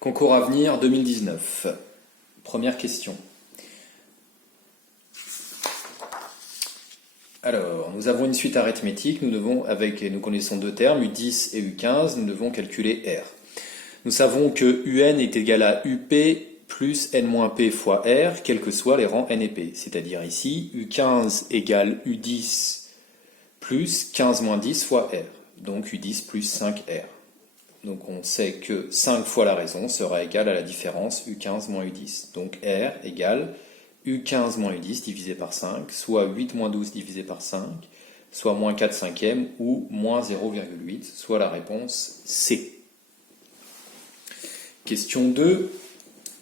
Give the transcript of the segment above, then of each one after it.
Concours à venir 2019. Première question. Alors, nous avons une suite arithmétique, nous connaissons deux termes, U10 et U15, nous devons calculer R. Nous savons que UN est égal à UP plus N-P fois R, quels que soient les rangs N et P. C'est-à-dire ici, U15 égale U10 plus 15 moins 10 fois R. Donc U10 plus 5R. Donc on sait que 5 fois la raison sera égale à la différence U15 moins U10. Donc R égale U15 moins U10 divisé par 5, soit 8 moins 12 divisé par 5, soit moins 4 cinquièmes ou moins 0,8, soit la réponse C. Question 2,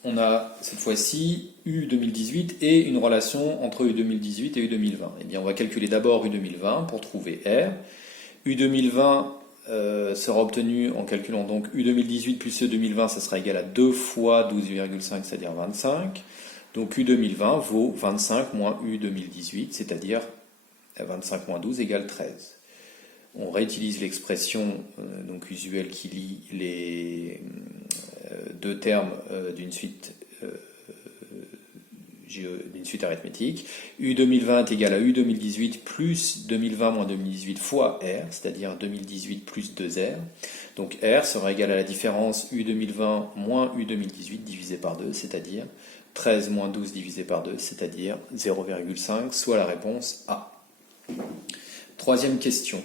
on a cette fois-ci U 2018 et une relation entre U 2018 et U 2020. Eh bien on va calculer d'abord U 2020 pour trouver R. U 2020 sera obtenu en calculant donc U 2018 plus U 2020, ça sera égal à 2 fois 12,5, c'est-à-dire 25. Donc U 2020 vaut 25 moins U 2018, c'est-à-dire 25 moins 12 égale 13. On réutilise l'expression donc usuelle qui lie les deux termes d'une suite arithmétique. U 2020 est égal à U 2018 plus 2020 moins 2018 fois R, c'est-à-dire 2018 plus 2R. Donc R sera égal à la différence U 2020 moins U 2018 divisé par 2, c'est-à-dire 13 moins 12 divisé par 2, c'est-à-dire 0,5, soit la réponse A. Troisième question.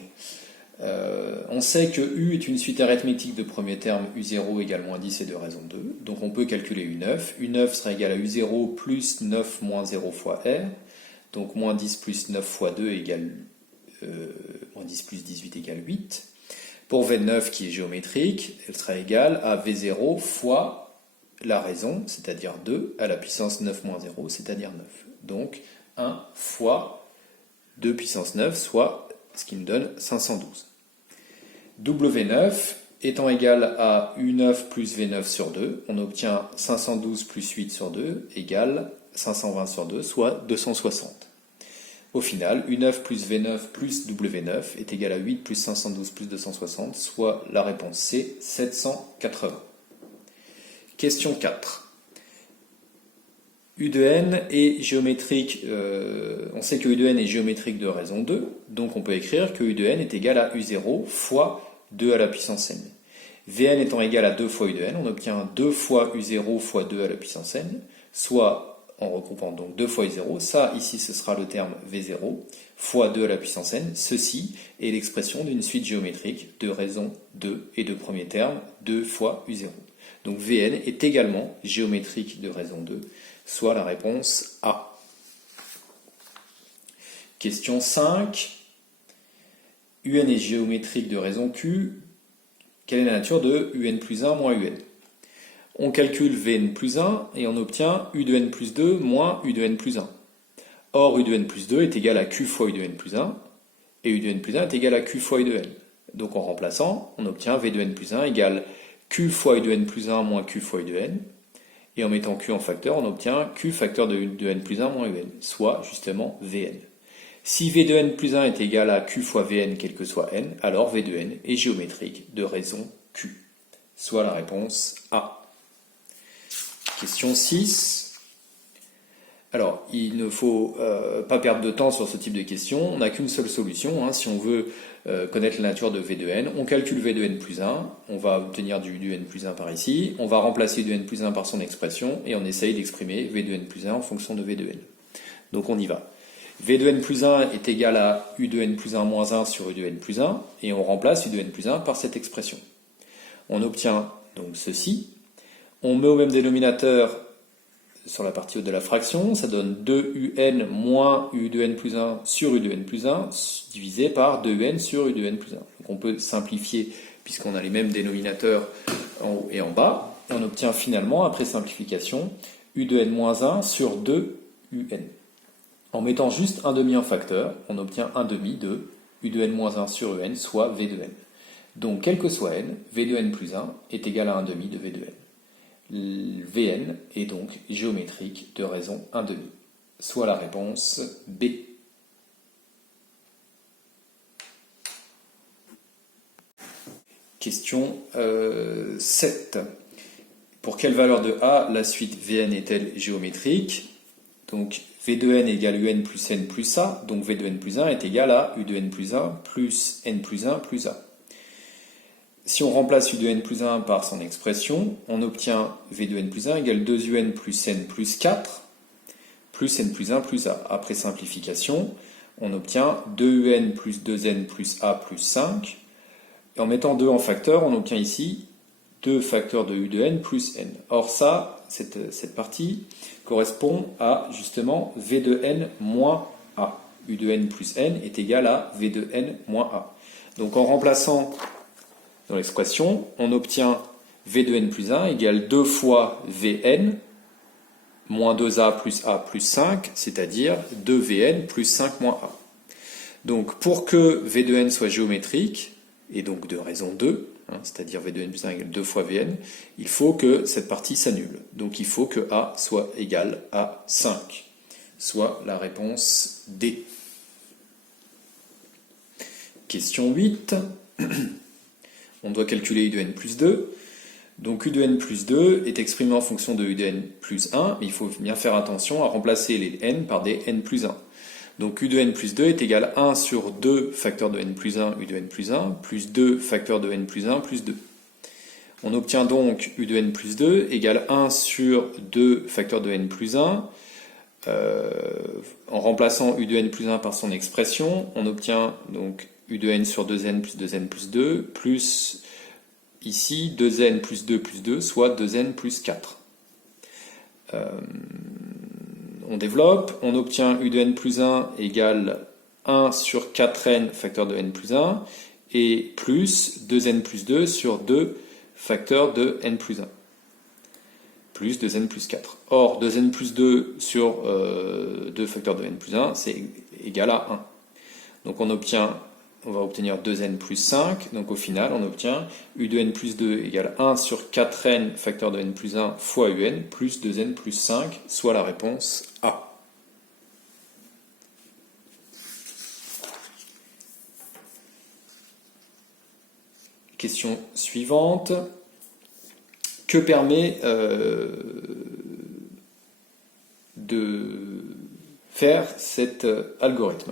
On sait que U est une suite arithmétique de premier terme U0 égale moins 10 et de raison 2. Donc on peut calculer U9. U9 sera égal à U0 plus 9 moins 0 fois R. Donc moins 10 plus 9 fois 2 égale moins 10 plus 18 égale 8. Pour V9 qui est géométrique, elle sera égale à V0 fois la raison, c'est-à-dire 2, à la puissance 9 moins 0, c'est-à-dire 9. Donc 1 fois 2 puissance 9, soit ce qui nous donne 512. W9 étant égal à U9 plus V9 sur 2, on obtient 512 plus 8 sur 2 égale 520 sur 2, soit 260. Au final, U9 plus V9 plus W9 est égal à 8 plus 512 plus 260, soit la réponse C, 780. Question 4. U de n est géométrique, on sait que U de n est géométrique de raison 2, donc on peut écrire que U de n est égal à U0 fois 2 à la puissance n. Vn étant égal à 2 fois U de n, on obtient 2 fois U0 fois 2 à la puissance n, soit en regroupant donc 2 fois U0, ça ici ce sera le terme V0, fois 2 à la puissance n, ceci est l'expression d'une suite géométrique de raison 2 et de premier terme 2 fois U0. Donc Vn est également géométrique de raison 2, soit la réponse A. Question 5. Un est géométrique de raison Q. Quelle est la nature de Un plus 1 moins Un? On calcule Vn plus 1 et on obtient U de n plus 2 moins U de n plus 1. Or, U de n plus 2 est égal à Q fois U de n plus 1 et U de n plus 1 est égal à Q fois U de n. Donc en remplaçant, on obtient V de n plus 1 égale Q fois U de n plus 1 moins Q fois U de n. Et en mettant Q en facteur, on obtient Q facteur de n plus 1 moins Un, soit justement Vn. Si V de n plus 1 est égal à Q fois Vn, quel que soit n, alors V de n est géométrique de raison Q, soit la réponse A. Question 6. Alors, il ne faut pas perdre de temps sur ce type de questions. On n'a qu'une seule solution. Si on veut connaître la nature de V de n, on calcule V de n plus 1. On va obtenir du n plus 1 par ici. On va remplacer du n plus 1 par son expression et on essaye d'exprimer V de n plus 1 en fonction de V de n. Donc on y va. V de n plus 1 est égal à U de n plus 1 moins 1 sur U de n plus 1 et on remplace U de n plus 1 par cette expression. On obtient donc ceci. On met au même dénominateur sur la partie haute de la fraction, ça donne 2un moins U de n plus 1 sur U de n plus 1 divisé par 2n sur U de n plus 1. Donc on peut simplifier puisqu'on a les mêmes dénominateurs en haut et en bas. Et on obtient finalement, après simplification, U de n moins 1 sur 2un. En mettant juste un demi en facteur, on obtient un demi de U de n moins 1 sur un, soit V de n. Donc quel que soit n, V de n plus 1 est égal à un demi de V de n. Vn est donc géométrique de raison 1 demi, soit la réponse B. Question 7. Pour quelle valeur de A la suite Vn est-elle géométrique? Donc V de n égale Un plus n plus A, donc V de n plus 1 est égal à U de n plus 1 plus n plus 1 plus A. Si on remplace U de n plus 1 par son expression, on obtient V de n plus 1 égale 2Un plus n plus 4 plus n plus 1 plus A. Après simplification, on obtient 2Un plus 2n plus A plus 5. Et en mettant 2 en facteur, on obtient ici 2 facteurs de U de n plus n. Or ça, cette partie correspond à justement V de n moins A. U de n plus n est égal à V de n moins A. Donc en remplaçant dans l'expression, on obtient V de n plus 1 égale 2 fois Vn moins 2A plus 5, c'est-à-dire 2Vn plus 5 moins A. Donc pour que V de n soit géométrique, et donc de raison 2, c'est-à-dire V de n plus 1 égale 2 fois Vn, il faut que cette partie s'annule. Donc il faut que A soit égal à 5, soit la réponse D. Question 8. On doit calculer U de n plus 2. Donc U de n plus 2 est exprimé en fonction de U de n plus 1, mais il faut bien faire attention à remplacer les n par des n plus 1. Donc U de n plus 2 est égal à 1 sur 2 facteurs de n plus 1, U de n plus 1, plus 2 facteurs de n plus 1, plus 2. On obtient donc U de n plus 2 égale 1 sur 2 facteurs de n plus 1. En remplaçant U de n plus 1 par son expression, on obtient donc U de n sur 2n plus 2n plus 2, plus ici 2n plus 2, soit 2n plus 4. On développe, on obtient U de n plus 1 égale 1 sur 4n facteur de n plus 1, et plus 2n plus 2 sur 2 facteurs de n plus 1, plus 2n plus 4. Or, 2n plus 2 sur 2 facteurs de n plus 1, c'est égal à 1. Donc on va obtenir 2n plus 5, donc au final on obtient U de n plus 2 égale 1 sur 4n facteur de n plus 1 fois Un plus 2n plus 5, soit la réponse A. Question suivante. Que permet de faire cet algorithme?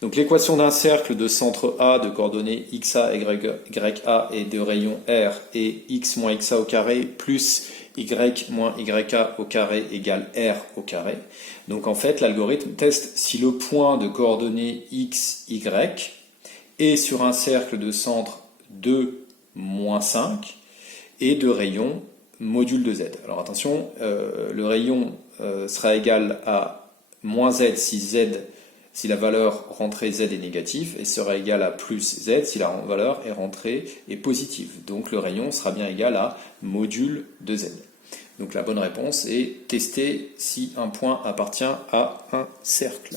Donc l'équation d'un cercle de centre A de coordonnées xa, ya et de rayon R est x moins xa au carré plus y moins yk au carré égale R au carré. Donc en fait l'algorithme teste si le point de coordonnées x, y est sur un cercle de centre 2, moins 5 et de rayon module de z. Alors attention, le rayon sera égal à moins z si la valeur rentrée z est négative, et sera égal à plus z si la valeur est rentrée est positive. Donc le rayon sera bien égal à module de z. Donc la bonne réponse est tester si un point appartient à un cercle.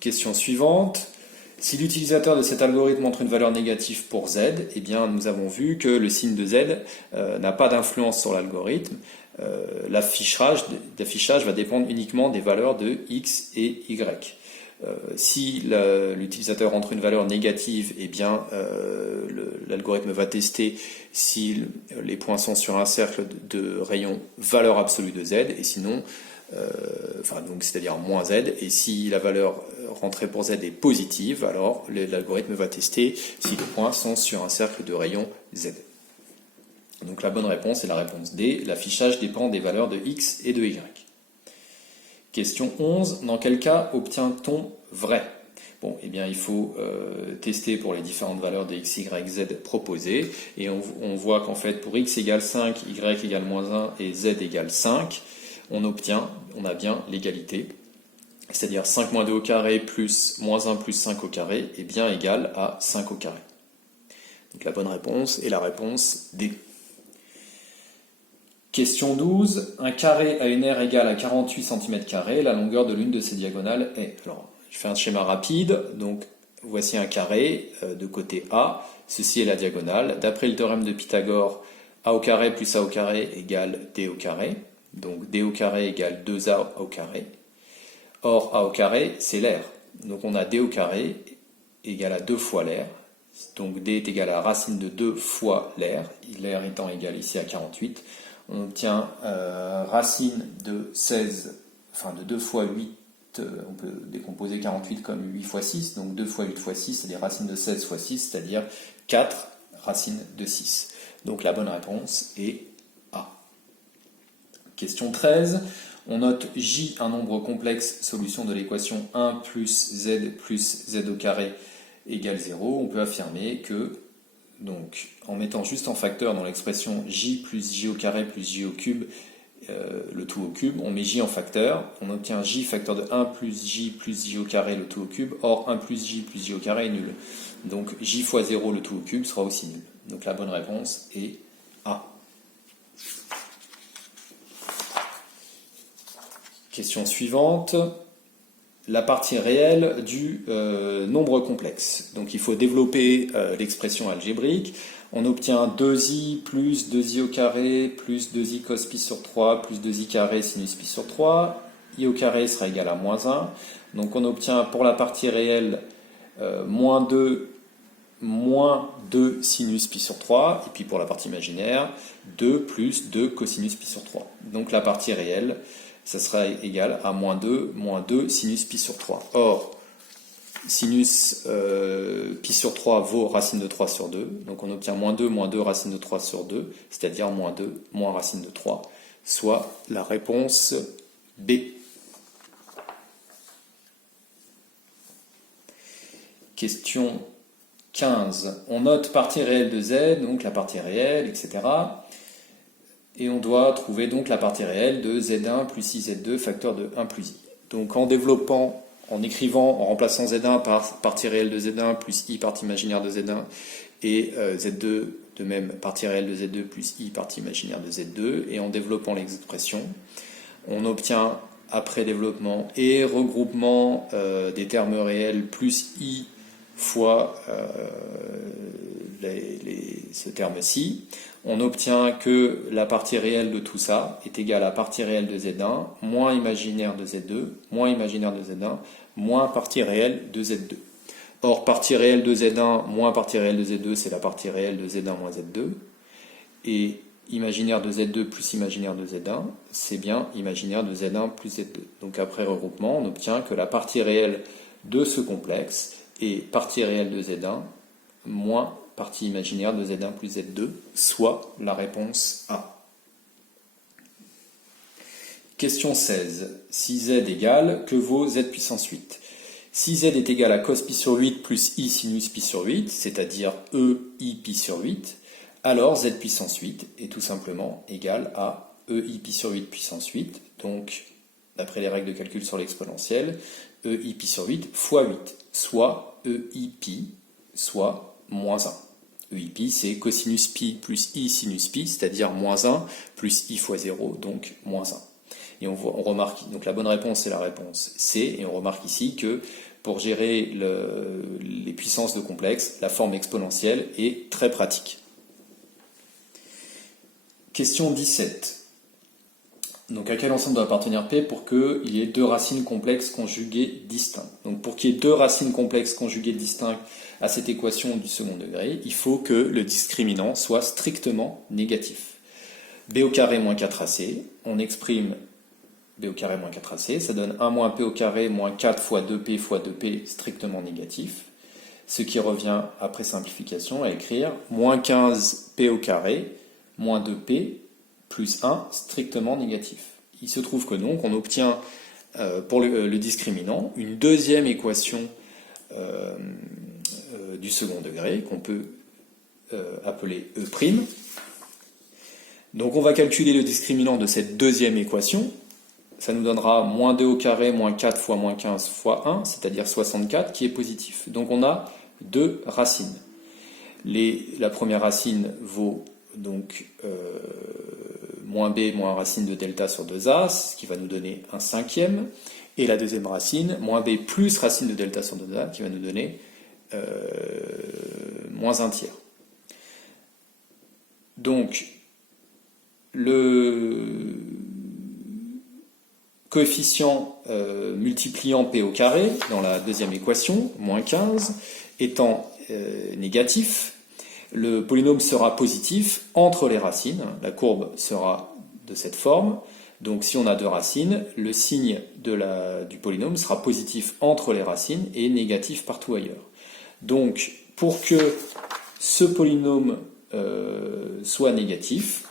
Question suivante. Si l'utilisateur de cet algorithme montre une valeur négative pour z, eh bien nous avons vu que le signe de z n'a pas d'influence sur l'algorithme. L'affichage va dépendre uniquement des valeurs de x et y. Si l'utilisateur rentre une valeur négative, eh bien l'algorithme va tester si les points sont sur un cercle de rayon valeur absolue de z, et sinon, donc c'est-à-dire moins z, et si la valeur rentrée pour z est positive, alors l'algorithme va tester si les points sont sur un cercle de rayon z. Donc la bonne réponse est la réponse D, l'affichage dépend des valeurs de x et de y. Question 11, dans quel cas obtient-on vrai? Bon, eh bien il faut tester pour les différentes valeurs de x, y, z proposées, et on voit qu'en fait pour x égale 5, y égale moins 1 et z égale 5, on a bien l'égalité, c'est-à-dire 5 moins 2 au carré plus moins 1 plus 5 au carré est bien égal à 5 au carré. Donc la bonne réponse est la réponse D. Question 12. Un carré a une aire égale à 48 cm², la longueur de l'une de ses diagonales est... Alors, je fais un schéma rapide, donc voici un carré de côté A, ceci est la diagonale. D'après le théorème de Pythagore, A au carré plus A au carré égale D au carré, donc D au carré égale 2A au carré. Or, A au carré, c'est l'aire, donc on a D au carré égale à 2 fois l'aire, donc D est égal à la racine de 2 fois l'air étant égal ici à 48. On obtient racine de 16, enfin de 2 fois 8, on peut décomposer 48 comme 8 fois 6, donc 2 fois 8 fois 6, c'est-à-dire racine de 16 fois 6, c'est-à-dire 4 racines de 6. Donc la bonne réponse est A. Question 13. On note J un nombre complexe, solution de l'équation 1 plus z au carré égale 0. On peut affirmer que, donc, en mettant juste en facteur dans l'expression J plus J au carré plus J au cube, le tout au cube, on met J en facteur, on obtient J facteur de 1 plus J au carré, le tout au cube. Or, 1 plus J au carré est nul. Donc, J fois 0, le tout au cube, sera aussi nul. Donc, la bonne réponse est A. Question suivante. La partie réelle du nombre complexe. Donc, il faut développer l'expression algébrique. On obtient 2i plus 2i au carré plus 2i cos pi sur 3 plus 2i carré sinus pi sur 3. I au carré sera égal à moins 1. Donc on obtient pour la partie réelle moins 2 sinus pi sur 3. Et puis pour la partie imaginaire, 2 plus 2 cosinus pi sur 3. Donc la partie réelle, ça sera égal à moins 2 sinus pi sur 3. Or, sinus pi sur 3 vaut racine de 3 sur 2. Donc on obtient moins 2 racine de 3 sur 2, c'est-à-dire moins 2 moins racine de 3, soit la réponse B. Question 15. On note partie réelle de z, donc la partie réelle, etc. Et on doit trouver donc la partie réelle de z1 plus iz2 facteur de 1 plus i. Donc en développant, en écrivant, en remplaçant z1 par partie réelle de z1 plus i partie imaginaire de z1 et z2 de même partie réelle de z2 plus i partie imaginaire de z2, et en développant l'expression, on obtient après développement et regroupement des termes réels plus i fois ce terme-ci, on obtient que la partie réelle de tout ça est égale à partie réelle de z1 moins imaginaire de z2 moins imaginaire de z1 moins partie réelle de z2. Or, partie réelle de z1 moins partie réelle de z2, c'est la partie réelle de z1 moins z2. Et imaginaire de z2 plus imaginaire de z1, c'est bien imaginaire de z1 plus z2. Donc après regroupement, on obtient que la partie réelle de ce complexe est partie réelle de z1 moins partie imaginaire de z1 plus z2, soit la réponse A. Question 16. Si z égale, que vaut z puissance 8 ? Si z est égal à cos pi sur 8 plus i sinus pi sur 8, c'est-à-dire ei pi sur 8, alors z puissance 8 est tout simplement égal à ei pi sur 8 puissance 8, donc d'après les règles de calcul sur l'exponentielle, ei pi sur 8 fois 8, soit ei pi, soit moins 1. Ei pi, c'est cosinus pi plus i sinus pi, c'est-à-dire moins 1 plus i fois 0, donc moins 1. Et on remarque, donc la bonne réponse c'est la réponse C, et on remarque ici que pour gérer les puissances de complexe, la forme exponentielle est très pratique. Question 17. Donc à quel ensemble doit appartenir P pour qu'il y ait deux racines complexes conjuguées distinctes? Donc pour qu'il y ait deux racines complexes conjuguées distinctes à cette équation du second degré, il faut que le discriminant soit strictement négatif. B au carré moins 4ac, on exprime B au carré moins 4ac, ça donne 1 moins P au carré moins 4 fois 2P fois 2P strictement négatif, ce qui revient après simplification à écrire moins 15P au carré moins 2P plus 1 strictement négatif. Il se trouve que donc on obtient pour le discriminant une deuxième équation du second degré qu'on peut appeler E'. Donc on va calculer le discriminant de cette deuxième équation. Ça nous donnera moins 2 au carré moins 4 fois moins 15 fois 1, c'est-à-dire 64, qui est positif. Donc on a deux racines. La première racine vaut donc moins b moins racine de delta sur 2a, ce qui va nous donner un cinquième. Et la deuxième racine, moins b plus racine de delta sur 2a, qui va nous donner moins un tiers. Donc, coefficient multipliant p au carré dans la deuxième équation, moins 15, étant négatif, le polynôme sera positif entre les racines. La courbe sera de cette forme. Donc si on a deux racines, le signe du polynôme sera positif entre les racines et négatif partout ailleurs. Donc pour que ce polynôme soit négatif,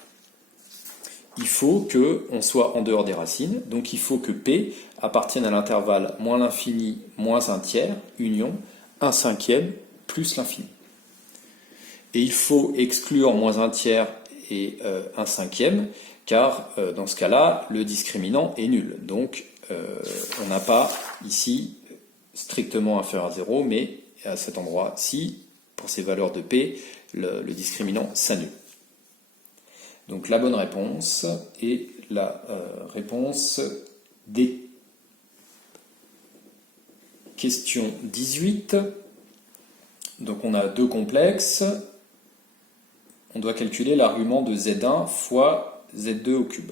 il faut qu'on soit en dehors des racines. Donc il faut que P appartienne à l'intervalle moins l'infini moins un tiers, union 1/5 plus l'infini. Et il faut exclure moins un tiers et 1/5, car dans ce cas-là, le discriminant est nul. Donc on n'a pas ici strictement inférieur à 0, mais à cet endroit-ci, pour ces valeurs de P, le discriminant s'annule. Donc la bonne réponse est la réponse D. Question 18. Donc on a deux complexes. On doit calculer l'argument de Z1 fois Z2 au cube.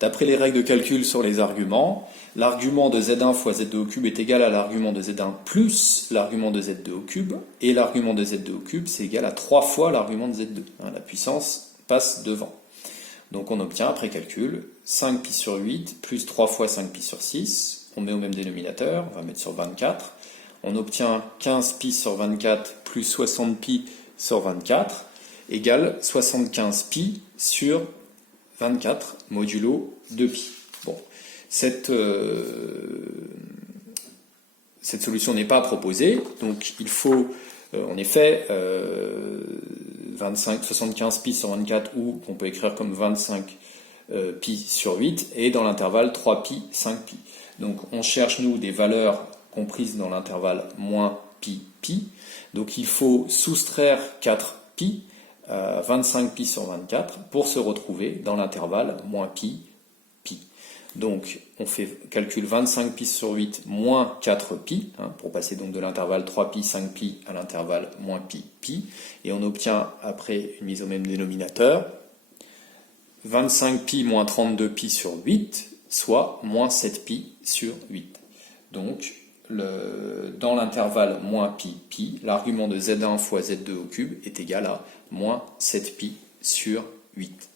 D'après les règles de calcul sur les arguments, l'argument de Z1 fois Z2 au cube est égal à l'argument de Z1 plus l'argument de Z2 au cube, et l'argument de Z2 au cube, c'est égal à 3 fois l'argument de Z2. La puissance passe devant. Donc on obtient, après calcul, 5π sur 8 plus 3 fois 5π sur 6. On met au même dénominateur, on va mettre sur 24. On obtient 15π sur 24 plus 60π sur 24 égale 75π sur 24 modulo 2π. Bon, cette solution n'est pas proposée, donc il faut en effet 75π sur 24, ou qu'on peut écrire comme 25π sur 8, et dans l'intervalle 3π, 5π. Donc on cherche, nous, des valeurs comprises dans l'intervalle moins π, π. Donc il faut soustraire 4π, 25π sur 24, pour se retrouver dans l'intervalle moins π, π. Donc on fait calcul 25π sur 8 moins 4π, pour passer donc de l'intervalle 3π, 5π à l'intervalle moins π, π, et on obtient, après une mise au même dénominateur, 25π moins 32π sur 8, soit moins 7π sur 8. Donc dans l'intervalle moins π, π, l'argument de Z1 fois Z2 au cube est égal à moins 7π sur 8.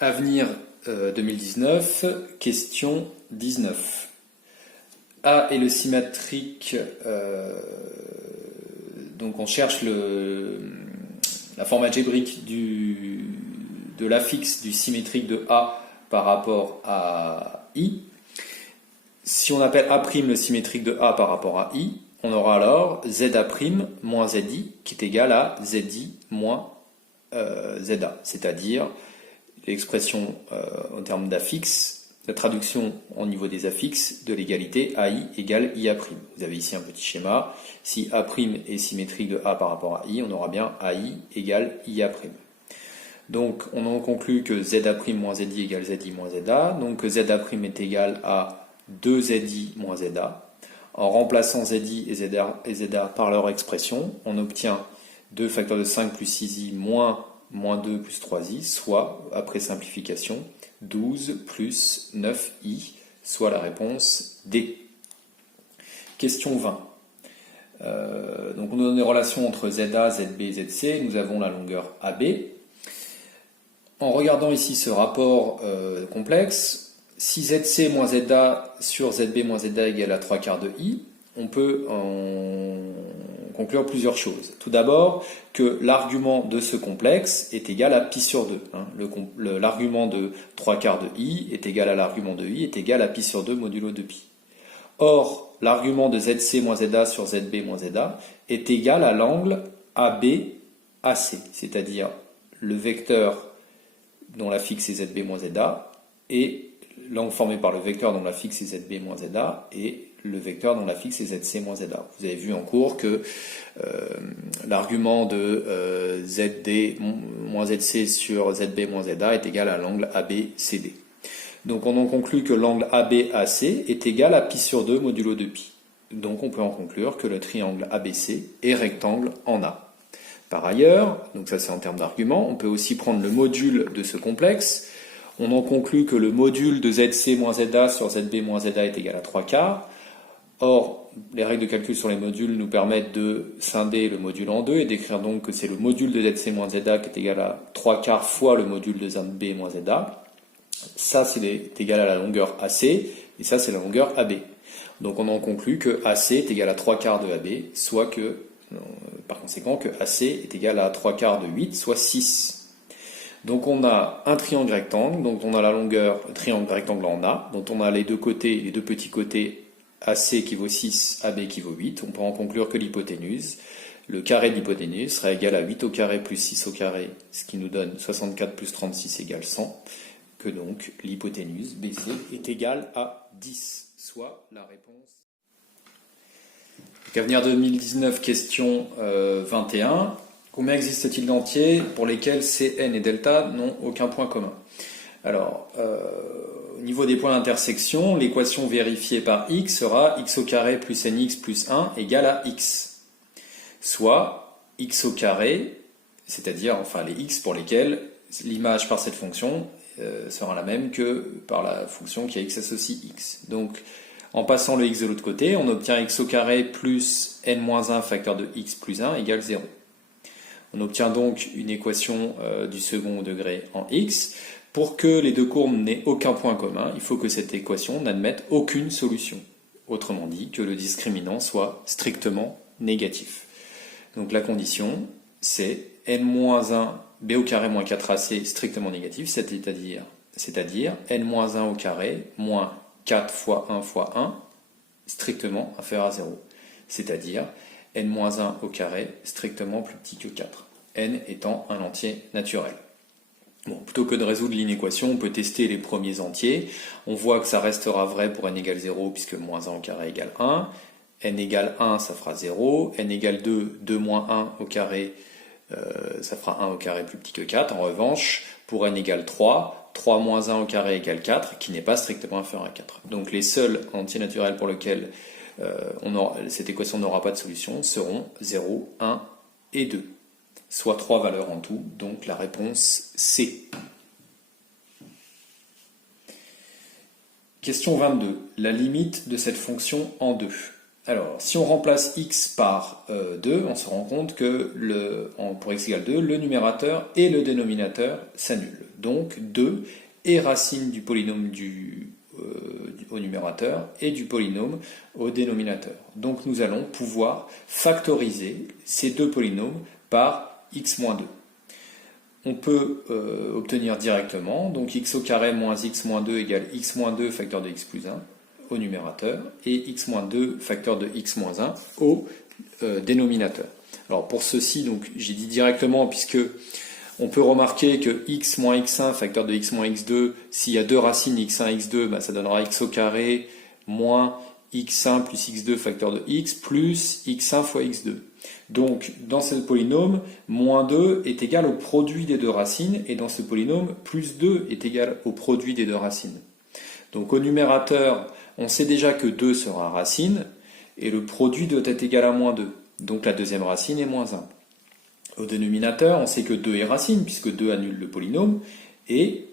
Avenir 2019, question 19. A est le symétrique, donc on cherche la forme algébrique de l'affixe du symétrique de A par rapport à I. Si on appelle A' le symétrique de A par rapport à I, on aura alors ZA' moins ZI qui est égal à ZI moins ZA, c'est-à-dire l'expression en termes d'affixe, la traduction au niveau des affixes de l'égalité AI égale IA'. Vous avez ici un petit schéma. Si A' est symétrique de A par rapport à I, on aura bien AI égale IA'. Donc on en conclut que ZA' moins ZI égale ZI moins ZA, donc que ZA' est égal à 2ZI moins ZA. En remplaçant ZI et ZA par leur expression, on obtient 2 facteurs de 5 plus 6i moins 2 plus 3i, soit, après simplification, 12 plus 9i, soit la réponse D. Question 20. Donc on nous donne des relations entre ZA, ZB et ZC. Nous avons la longueur AB. En regardant ici ce rapport complexe, si ZC moins ZA sur ZB moins ZA égale à 3/4 de I, on peut en conclure plusieurs choses. Tout d'abord, que l'argument de ce complexe est égal à pi sur 2. L'argument de 3/4 de I est égal à l'argument de I est égal à pi sur 2 modulo de pi. Or, l'argument de ZC moins ZA sur ZB moins ZA est égal à l'angle AB-AC, c'est-à-dire le vecteur dont l'affixe est ZB moins ZA et l'angle formé par le vecteur dont l'affixe est ZB moins ZA et le vecteur dont l'affixe est ZC moins ZA. Vous avez vu en cours que l'argument de ZD moins ZC sur ZB moins ZA est égal à l'angle ABCD. Donc on en conclut que l'angle ABAC est égal à pi sur 2 modulo de pi. Donc on peut en conclure que le triangle ABC est rectangle en A. Par ailleurs, donc ça c'est en termes d'argument, on peut aussi prendre le module de ce complexe. On en conclut que le module de ZC moins ZA sur ZB moins ZA est égal à 3 quarts. Or, les règles de calcul sur les modules nous permettent de scinder le module en deux et d'écrire donc que c'est le module de ZC moins ZA qui est égal à 3 quarts fois le module de ZB moins ZA. Ça, c'est égal à la longueur AC, et ça, c'est la longueur AB. Donc, on en conclut que AC est égal à 3 quarts de AB, soit que, par conséquent, que AC est égal à 3 quarts de 8, soit 6. Donc, on a un triangle rectangle, dont on a la longueur, triangle rectangle en A, dont on a les deux côtés, les deux petits côtés, AC qui vaut 6, AB qui vaut 8. On peut en conclure que l'hypoténuse, le carré de l'hypoténuse, sera égal à 8 au carré plus 6 au carré, ce qui nous donne 64 plus 36 égale 100. Que donc l'hypoténuse BC est égale à 10, soit la réponse. Donc, Avenir 2019, question 21. Combien existe-t-il d'entiers pour lesquels Cn et delta n'ont aucun point commun? Alors, au niveau des points d'intersection, l'équation vérifiée par x sera x au carré plus nx plus 1 égale à x. Soit x au carré, c'est-à-dire enfin les x pour lesquels l'image par cette fonction sera la même que par la fonction qui a x associe x. Donc, en passant le x de l'autre côté, on obtient x au carré plus n-1 facteur de x plus 1 égale 0. On obtient donc une équation du second degré en x. Pour que les deux courbes n'aient aucun point commun, il faut que cette équation n'admette aucune solution. Autrement dit, que le discriminant soit strictement négatif. Donc la condition, c'est n-1 b au carré moins 4ac strictement négatif, c'est-à-dire n-1 au carré moins 4 fois 1 fois 1 strictement inférieur à 0. C'est-à-dire n-1 au carré strictement plus petit que 4. N étant un entier naturel. Bon, plutôt que de résoudre l'inéquation, on peut tester les premiers entiers. On voit que ça restera vrai pour n égale 0 puisque moins 1 au carré égale 1. N égale 1, ça fera 0. N égale 2, 2 moins 1 au carré, ça fera 1 au carré plus petit que 4. En revanche, pour n égale 3, 3 moins 1 au carré égale 4, qui n'est pas strictement inférieur à 4. Donc les seuls entiers naturels pour lesquels cette équation n'aura pas de solution seront 0, 1 et 2. Soit 3 valeurs en tout, donc la réponse C. Question 22. La limite de cette fonction en 2. Alors, si on remplace x par 2, on se rend compte que pour x égale 2, le numérateur et le dénominateur s'annulent. Donc 2 est racine du polynôme au numérateur et du polynôme au dénominateur. Donc nous allons pouvoir factoriser ces deux polynômes par x moins 2. On peut obtenir directement, donc x au carré moins x moins 2 égale x moins 2 facteur de x plus 1 au numérateur et x moins 2 facteur de x moins 1 au dénominateur. Alors pour ceci, donc j'ai dit directement puisque on peut remarquer que x moins x1 facteur de x moins x2, s'il y a deux racines x1 x2, ben ça donnera x au carré moins x1 plus x2 facteur de x plus x1 fois x2. Donc, dans ce polynôme, moins 2 est égal au produit des deux racines, et dans ce polynôme, plus 2 est égal au produit des deux racines. Donc, au numérateur, on sait déjà que 2 sera racine, et le produit doit être égal à moins 2. Donc, la deuxième racine est moins 1. Au dénominateur, on sait que 2 est racine, puisque 2 annule le polynôme, et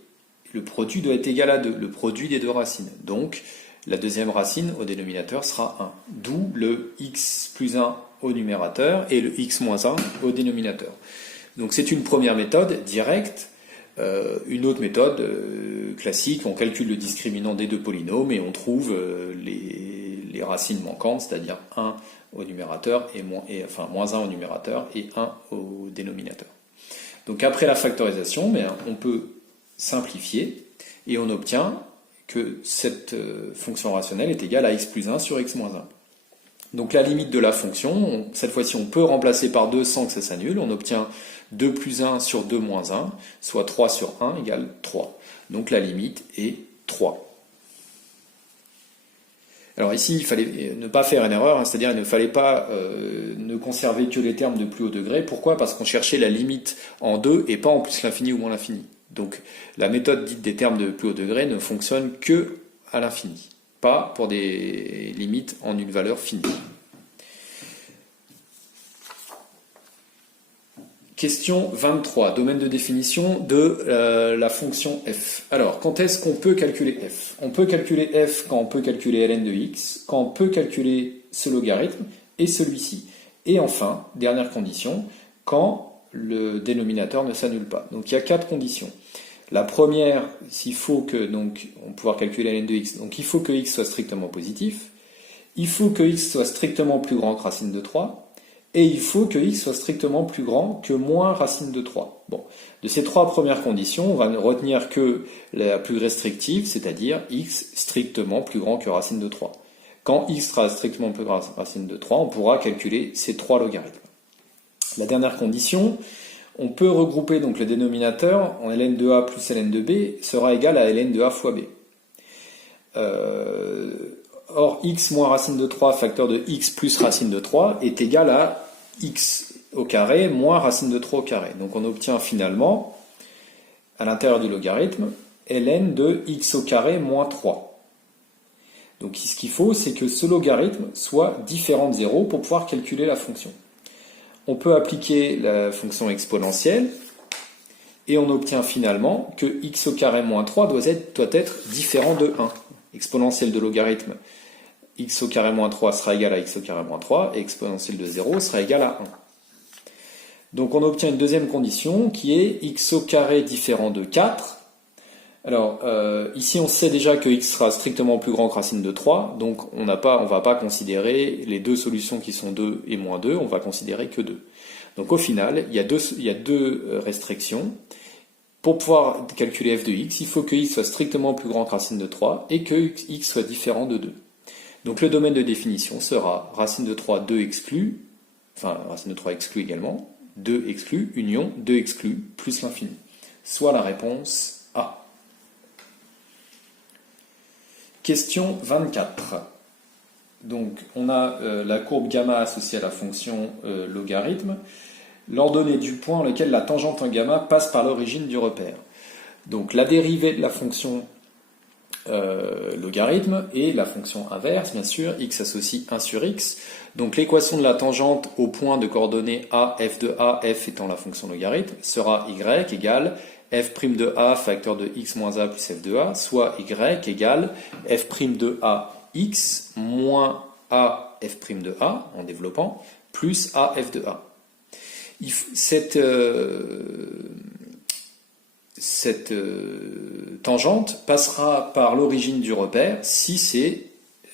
le produit doit être égal à 2, le produit des deux racines. Donc, la deuxième racine au dénominateur sera 1. D'où le x plus 1 au numérateur et le x moins 1 au dénominateur. Donc c'est une première méthode directe. Une autre méthode classique, on calcule le discriminant des deux polynômes et on trouve les racines manquantes, c'est-à-dire 1 au numérateur moins 1 au numérateur et 1 au dénominateur. Donc après la factorisation, on peut simplifier et on obtient que cette fonction rationnelle est égale à x plus 1 sur x moins 1. Donc la limite de la fonction, cette fois-ci on peut remplacer par 2 sans que ça s'annule, on obtient 2 plus 1 sur 2 moins 1, soit 3 sur 1 égale 3. Donc la limite est 3. Alors ici, il fallait ne pas faire une erreur, c'est-à-dire il ne fallait pas ne conserver que les termes de plus haut degré. Pourquoi? Parce qu'on cherchait la limite en 2 et pas en plus l'infini ou moins l'infini. Donc la méthode dite des termes de plus haut degré ne fonctionne que à l'infini, pas pour des limites en une valeur finie. Question 23, domaine de définition de la fonction f. Alors, quand est-ce qu'on peut calculer f? On peut calculer f quand on peut calculer ln de x, quand on peut calculer ce logarithme et celui-ci. Et enfin, dernière condition, quand le dénominateur ne s'annule pas. Donc il y a 4 conditions. La première, s'il faut que, donc, on peut pouvoir calculer ln de x, donc il faut que x soit strictement positif, il faut que x soit strictement plus grand que racine de 3, et il faut que x soit strictement plus grand que moins racine de 3. Bon, de ces 3 premières conditions, on va ne retenir que la plus restrictive, c'est-à-dire x strictement plus grand que racine de 3. Quand x sera strictement plus grand que racine de 3, on pourra calculer ces 3 logarithmes. La dernière condition, on peut regrouper donc le dénominateur en ln de a plus ln de b sera égal à ln de a fois b. Or, x moins racine de 3 facteur de x plus racine de 3 est égal à x au carré moins racine de 3 au carré. Donc on obtient finalement, à l'intérieur du logarithme, ln de x au carré moins 3. Donc ce qu'il faut, c'est que ce logarithme soit différent de 0 pour pouvoir calculer la fonction. On peut appliquer la fonction exponentielle, et on obtient finalement que x au carré moins 3 doit être différent de 1. Exponentielle de logarithme x au carré moins 3 sera égal à x au carré moins 3, et exponentielle de 0 sera égal à 1. Donc on obtient une deuxième condition qui est x au carré différent de 4. Alors ici on sait déjà que x sera strictement plus grand que racine de 3, donc on ne va pas considérer les deux solutions qui sont 2 et moins 2, on va considérer que 2. Donc au final, il y a deux restrictions. Pour pouvoir calculer f de x, il faut que x soit strictement plus grand que racine de 3 et que x soit différent de 2. Donc le domaine de définition sera racine de 3, 2 exclu, enfin racine de 3 exclu également, 2 exclu, union, 2 exclu, plus l'infini. Soit la réponse A. Question 24. Donc on a la courbe gamma associée à la fonction logarithme, l'ordonnée du point en lequel la tangente en gamma passe par l'origine du repère. Donc la dérivée de la fonction logarithme et la fonction inverse, bien sûr, x associe 1 sur x. Donc l'équation de la tangente au point de coordonnées a, f de a, f étant la fonction logarithme, sera y égale f' de a facteur de x moins a plus f de a, soit y égale f' de a x moins a f' de a, en développant, plus a f de a. Cette tangente passera par l'origine du repère si c'est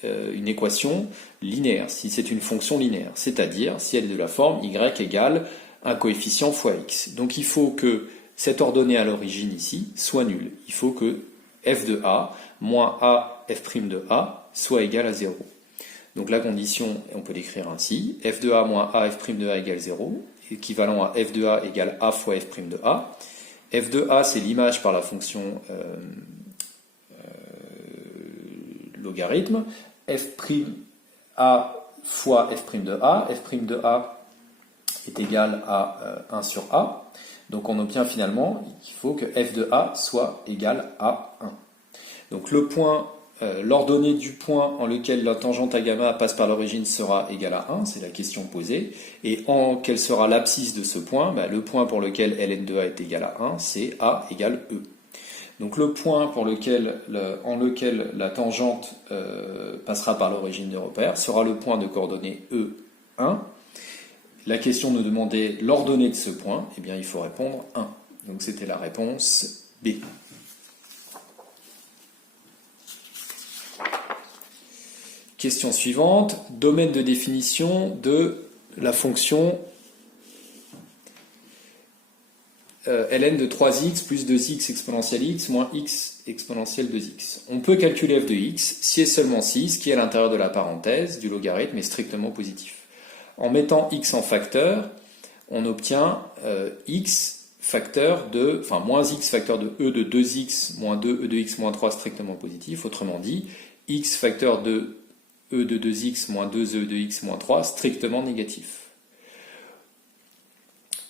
une équation linéaire, si c'est une fonction linéaire, c'est-à-dire si elle est de la forme y égale un coefficient fois x. Donc il faut que cette ordonnée à l'origine ici soit nulle. Il faut que f de a moins a f' de a soit égal à 0. Donc la condition, on peut l'écrire ainsi, f de a moins a f' de a égale 0, équivalent à f de a égale a fois f' de a. F de a, c'est l'image par la fonction logarithme. F' a fois f' de a. F' de a est égal à 1 sur a. Donc on obtient finalement qu'il faut que f de a soit égal à 1. Donc le point, l'ordonnée du point en lequel la tangente à gamma passe par l'origine sera égale à 1, c'est la question posée. Et quelle sera l'abscisse de ce point? Le point pour lequel ln de a est égal à 1, c'est a égale e. Donc le point en lequel la tangente passera par l'origine du repère sera le point de coordonnées E1. La question nous demandait l'ordonnée de ce point, eh bien il faut répondre 1. Donc c'était la réponse B. Question suivante, domaine de définition de la fonction ln de 3x plus 2x exponentielle x moins x exponentielle 2x. On peut calculer f de x si et seulement si ce qui est à l'intérieur de la parenthèse du logarithme est strictement positif. En mettant x en facteur, on obtient x facteur de, enfin moins x facteur de e de 2x moins 2 e de x moins 3 strictement positif. Autrement dit, x facteur de e de 2x moins 2e de x moins 3 strictement négatif.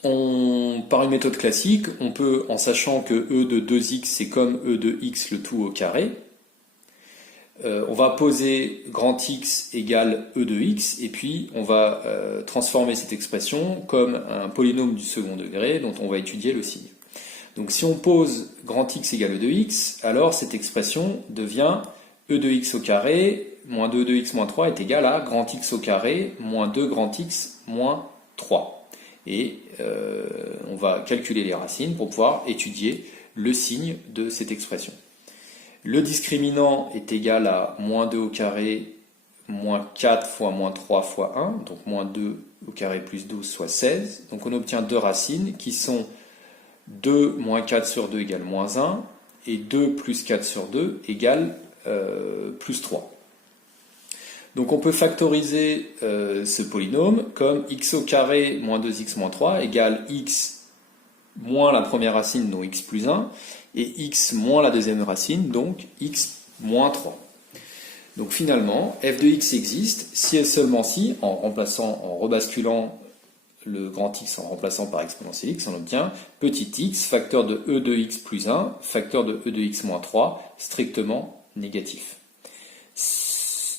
Par une méthode classique, on peut, en sachant que e de 2x c'est comme e de x le tout au carré, on va poser grand X égale E de X, et puis on va transformer cette expression comme un polynôme du second degré dont on va étudier le signe. Donc si on pose grand X égale E de X, alors cette expression devient E de X au carré moins 2 de X moins 3 est égal à grand X au carré moins 2 grand X moins 3. Et on va calculer les racines pour pouvoir étudier le signe de cette expression. Le discriminant est égal à moins 2 au carré moins 4 fois moins 3 fois 1, donc moins 2 au carré plus 12 soit 16. Donc on obtient deux racines qui sont 2 moins 4 sur 2 égale moins 1, et 2 plus 4 sur 2 égale plus 3. Donc on peut factoriser ce polynôme comme x au carré moins 2x moins 3 égale x moins la première racine, donc x plus 1, et x moins la deuxième racine, donc x moins 3. Donc finalement, f de x existe si et seulement si, en rebasculant le grand X en remplaçant par exponentielle x, on obtient petit x, facteur de e de x plus 1, facteur de e de x moins 3, strictement négatif.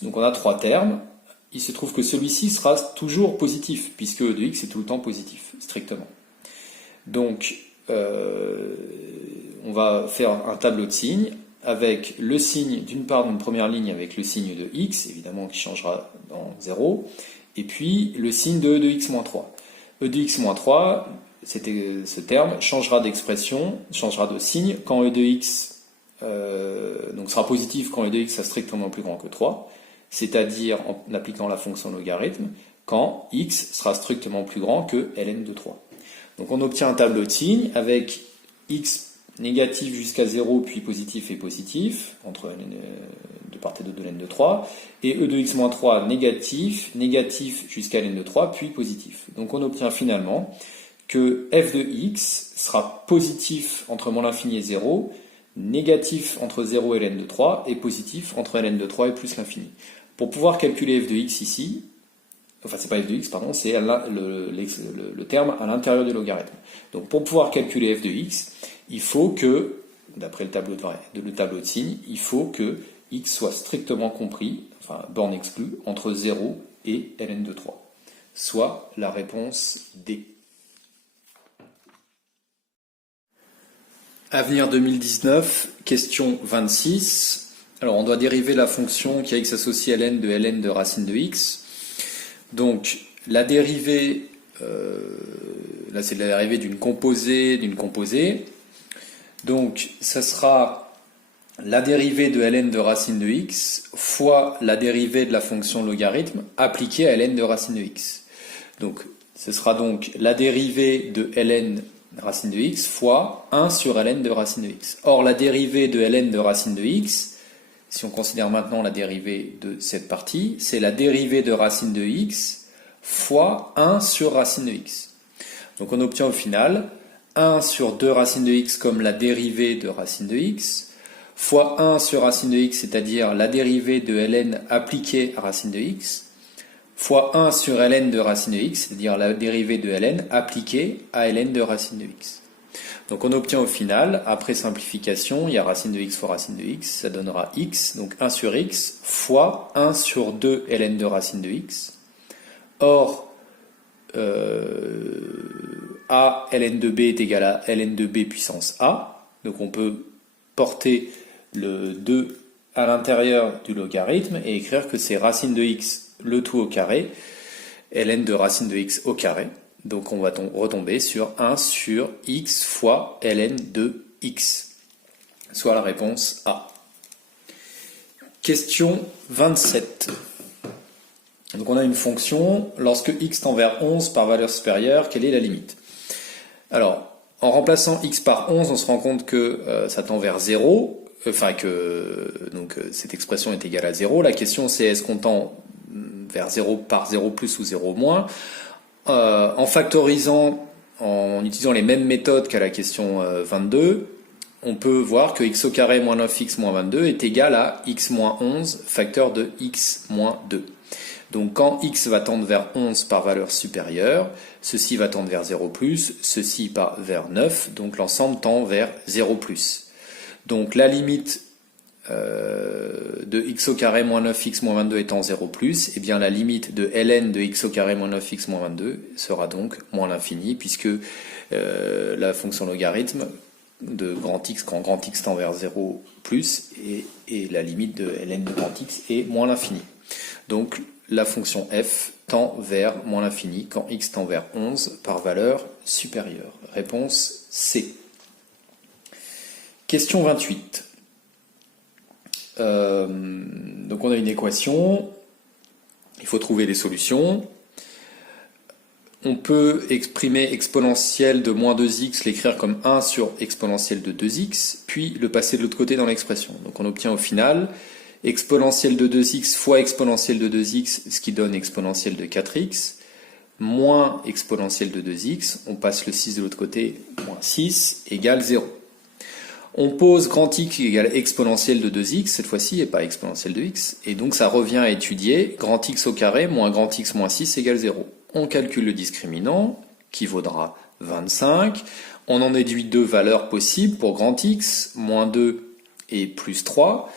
Donc on a trois termes. Il se trouve que celui-ci sera toujours positif, puisque e de x est tout le temps positif, strictement. Donc on va faire un tableau de signes avec le signe d'une part d'une première ligne avec le signe de x, évidemment qui changera dans 0, et puis le signe de e de x moins 3. E de x moins 3, ce terme changera d'expression, changera de signe quand e de x donc sera positif quand e de x sera strictement plus grand que 3, c'est-à-dire en appliquant la fonction logarithme, quand x sera strictement plus grand que ln de 3. Donc on obtient un tableau de signes avec x négatif jusqu'à 0, puis positif et positif, entre ln de part et d'autre de ln de 3, et e de x moins 3 négatif, négatif jusqu'à ln de 3, puis positif. Donc on obtient finalement que f de x sera positif entre moins l'infini et 0, négatif entre 0 et ln de 3, et positif entre ln de 3 et plus l'infini. Pour pouvoir calculer f de x ici, enfin c'est pas f de x, pardon, c'est le terme à l'intérieur du logarithme. Donc pour pouvoir calculer f de x, il faut que, d'après le tableau de signes, il faut que x soit strictement compris, enfin borne exclue, entre 0 et ln de 3, soit la réponse D. Avenir 2019, question 26. Alors on doit dériver la fonction qui a x associé à ln de racine de x. Donc la dérivée, là c'est la dérivée d'une composée. Donc ça sera la dérivée de ln de racine de x fois la dérivée de la fonction logarithme appliquée à ln de racine de x. Donc ce sera donc la dérivée de ln racine de x fois 1 sur ln de racine de x. Or la dérivée de ln de racine de x, si on considère maintenant la dérivée de cette partie, c'est la dérivée de racine de x fois 1 sur racine de x. Donc on obtient au final 1 sur 2 racine de x comme la dérivée de racine de x, fois 1 sur racine de x, c'est-à-dire la dérivée de ln appliquée à racine de x, fois 1 sur ln de racine de x, c'est-à-dire la dérivée de ln appliquée à ln de racine de x. Donc on obtient au final, après simplification, il y a racine de x fois racine de x, ça donnera x, donc 1 sur x, fois 1 sur 2 ln de racine de x. Or, a ln de b est égal à ln de b puissance a, donc on peut porter le 2 à l'intérieur du logarithme et écrire que c'est racine de x le tout au carré, ln de racine de x au carré. Donc on va retomber sur 1 sur x fois ln de x, soit la réponse A. Question 27. Donc on a une fonction, lorsque x tend vers 11 par valeur supérieure, quelle est la limite? Alors, en remplaçant x par 11, on se rend compte que ça tend vers 0, enfin que donc, cette expression est égale à 0. La question c'est est-ce qu'on tend vers 0 par 0 plus ou 0 moins? En factorisant, en utilisant les mêmes méthodes qu'à la question 22, on peut voir que x au carré moins 9x moins 22 est égal à x moins 11 facteur de x moins 2. Donc quand x va tendre vers 11 par valeur supérieure, ceci va tendre vers 0 plus, ceci vers 9, donc l'ensemble tend vers 0 plus. Donc la limite de x au carré moins 9x moins 22 étant 0 plus, eh bien la limite de ln de x au carré moins 9x moins 22 sera donc moins l'infini, puisque la fonction logarithme de grand X quand grand X tend vers 0 plus, et la limite de ln de grand X est moins l'infini. Donc la fonction f tend vers moins l'infini quand x tend vers 11 par valeur supérieure. Réponse C. Question 28. Donc on a une équation, il faut trouver les solutions. On peut exprimer exponentielle de moins 2x, l'écrire comme 1 sur exponentielle de 2x, puis le passer de l'autre côté dans l'expression. Donc on obtient au final exponentielle de 2x fois exponentielle de 2x, ce qui donne exponentielle de 4x, moins exponentielle de 2x, on passe le 6 de l'autre côté, moins 6, égale 0. On pose grand X égale exponentielle de 2x, cette fois-ci, et pas exponentielle de x, et donc ça revient à étudier grand X au carré moins grand X moins 6 égale 0. On calcule le discriminant, qui vaudra 25. On en déduit deux valeurs possibles pour grand X, moins 2 et plus 3.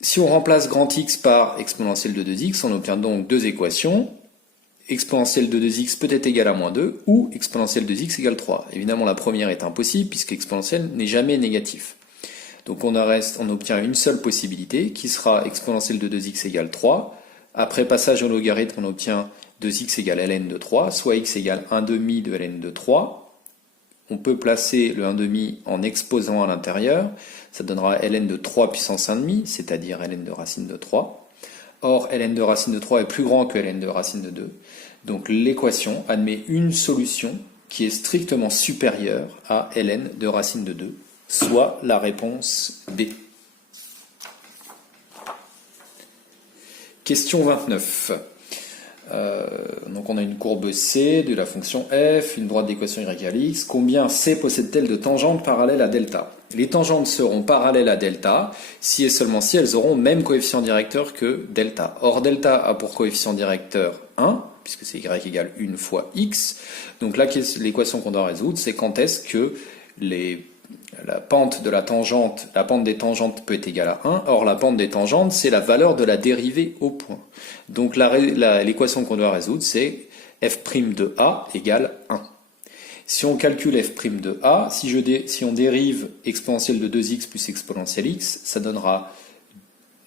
Si on remplace grand X par exponentielle de 2x, on obtient donc deux équations. Exponentielle de 2x peut être égale à moins 2 ou exponentielle de 2x égale 3. Évidemment, la première est impossible puisque exponentielle n'est jamais négatif. Donc on obtient une seule possibilité qui sera exponentielle de 2x égale 3. Après passage au logarithme, on obtient 2x égale ln de 3, soit x égale 1 demi de ln de 3. On peut placer le 1 demi en exposant à l'intérieur. Ça donnera ln de 3 puissance 1 demi, c'est-à-dire ln de racine de 3. Or, ln de racine de 3 est plus grand que ln de racine de 2. Donc l'équation admet une solution qui est strictement supérieure à ln de racine de 2, soit la réponse B. Question 29. Donc on a une courbe C de la fonction f, une droite d'équation y égale x. Combien C possède-t-elle de tangentes parallèles à delta? Les tangentes seront parallèles à delta si et seulement si elles auront même coefficient directeur que delta. Or delta a pour coefficient directeur 1, puisque c'est y égale 1 fois x. Donc là, l'équation qu'on doit résoudre, c'est quand est-ce que la pente de la tangente, la pente des tangentes peut être égale à 1. Or la pente des tangentes, c'est la valeur de la dérivée au point. Donc l'équation qu'on doit résoudre, c'est f' de a égale 1. Si on calcule f' de a, si on dérive exponentielle de 2x plus exponentielle x, ça donnera,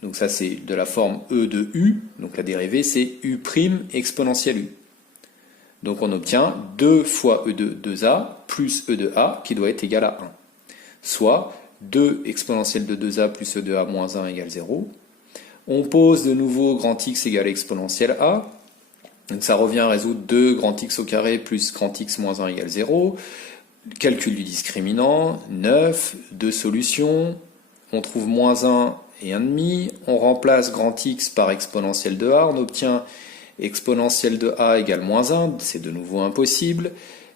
donc ça c'est de la forme e de u, donc la dérivée c'est u' exponentielle u. Donc on obtient 2 fois e de 2a plus e de a qui doit être égal à 1. Soit 2 exponentielle de 2a plus e de a moins 1 égale 0. On pose de nouveau grand X égale exponentielle a. Donc ça revient à résoudre 2 grand X au carré plus grand X moins 1 égale 0. Calcul du discriminant, 9, deux solutions. On trouve moins 1 et 1,5. On remplace grand X par exponentielle de a. On obtient exponentielle de a égale moins 1. C'est de nouveau impossible,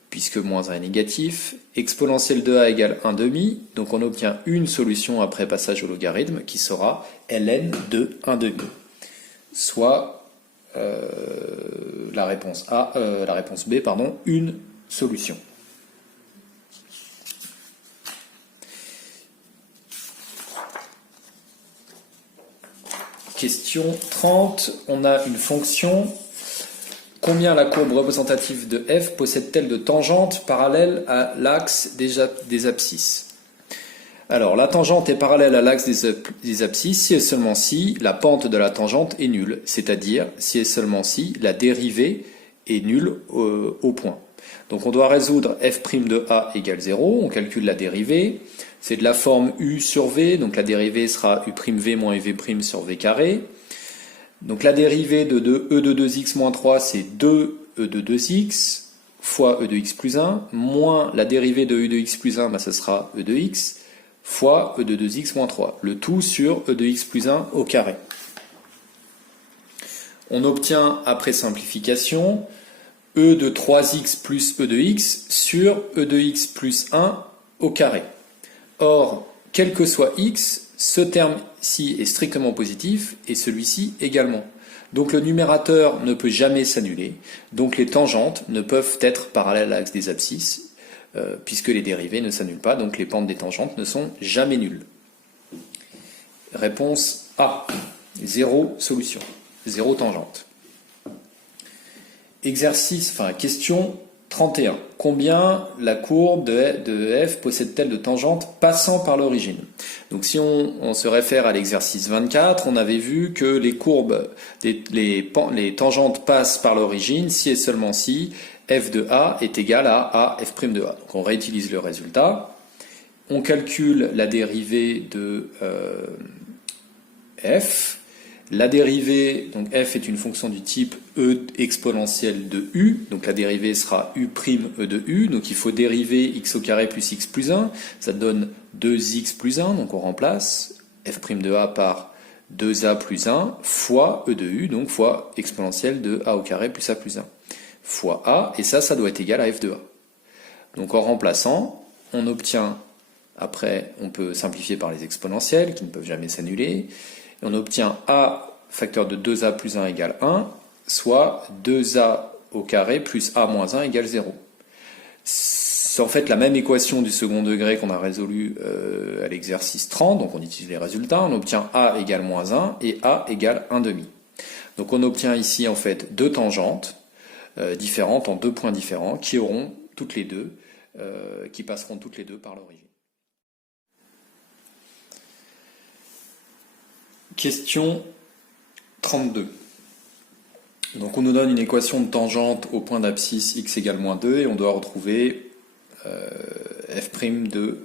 puisque moins 1 est négatif. Exponentielle de a égale 1 demi. Donc on obtient une solution après passage au logarithme qui sera ln de 1 demi. Soit la réponse B, une solution. Question 30. On a une fonction. Combien la courbe représentative de f possède-t-elle de tangentes parallèles à l'axe des abscisses? Alors, la tangente est parallèle à l'axe des abscisses si et seulement si la pente de la tangente est nulle, c'est-à-dire si et seulement si la dérivée est nulle au point. Donc on doit résoudre f' de a égale 0, on calcule la dérivée, c'est de la forme u sur v, donc la dérivée sera u'v moins uv' sur v carré. Donc la dérivée de e de 2x moins 3, c'est 2 e de 2x fois e de x plus 1, moins la dérivée de e de x plus 1, ça sera e de x, fois e de 2x moins 3, le tout sur e de x plus 1 au carré. On obtient, après simplification, e de 3x plus e de x sur e de x plus 1 au carré. Or, quel que soit x, ce terme-ci est strictement positif et celui-ci également. Donc le numérateur ne peut jamais s'annuler, donc les tangentes ne peuvent être parallèles à l'axe des abscisses, puisque les dérivées ne s'annulent pas, donc les pentes des tangentes ne sont jamais nulles. réponse A. 0 solution, 0 tangente. Question 31. Combien la courbe de f possède-t-elle de tangentes passant par l'origine? Donc si on se réfère à l'exercice 24, on avait vu que les courbes, les tangentes passent par l'origine si et seulement si f de a est égal à f' de a. Donc on réutilise le résultat. On calcule la dérivée de f. La dérivée, donc f est une fonction du type e exponentielle de u, donc la dérivée sera u' e de u, donc il faut dériver x au carré plus x plus 1, ça donne 2x plus 1, donc on remplace f' de a par 2a plus 1 fois e de u, donc fois exponentielle de a au carré plus a plus 1, fois a, et ça doit être égal à f de a. Donc en remplaçant, on obtient, après on peut simplifier par les exponentielles qui ne peuvent jamais s'annuler, on obtient a facteur de 2a plus 1 égale 1, soit 2a au carré plus a moins 1 égale 0. C'est en fait la même équation du second degré qu'on a résolue à l'exercice 30, donc on utilise les résultats, on obtient a égale moins 1 et a égale 1 demi. Donc on obtient ici en fait deux tangentes différentes en deux points différents qui auront toutes les deux, qui passeront toutes les deux par l'origine. Question 32. Donc on nous donne une équation de tangente au point d'abscisse x égale moins 2 et on doit retrouver f' de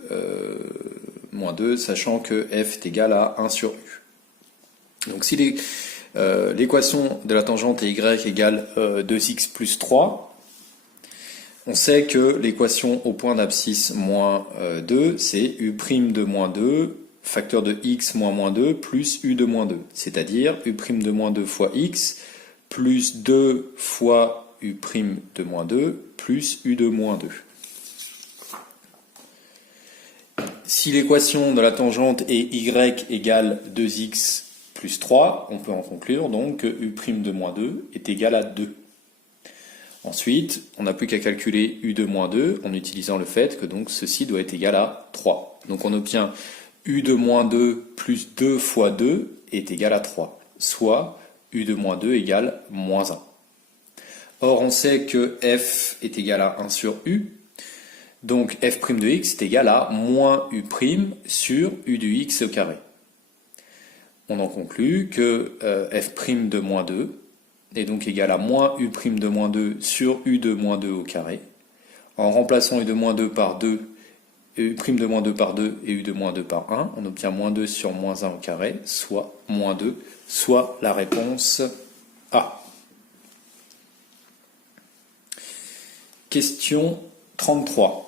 moins 2, sachant que f est égal à 1 sur u. Donc si l'équation de la tangente est y égale 2x plus 3, on sait que l'équation au point d'abscisse moins 2, c'est u' de moins 2 facteur de x moins moins 2 plus u de moins 2, c'est-à-dire u' de moins 2 fois x plus 2 fois u' de moins 2 plus u de moins 2. Si l'équation de la tangente est y égale 2x plus 3, on peut en conclure donc que u' de moins 2 est égal à 2. Ensuite, on n'a plus qu'à calculer u de moins 2 en utilisant le fait que donc ceci doit être égal à 3. Donc on obtient u de moins 2 plus 2 fois 2 est égal à 3, soit u de moins 2 égale moins 1. Or, on sait que f est égal à 1 sur u, donc f' de x est égal à moins u' sur u de x au carré. On en conclut que f' de moins 2 est donc égal à moins u' de moins 2 sur u de moins 2 au carré. En remplaçant u de moins 2 par 2, u' de moins 2 par 2 et u de moins 2 par 1, on obtient moins 2 sur moins 1 au carré, soit moins 2, soit la réponse A. Question 33.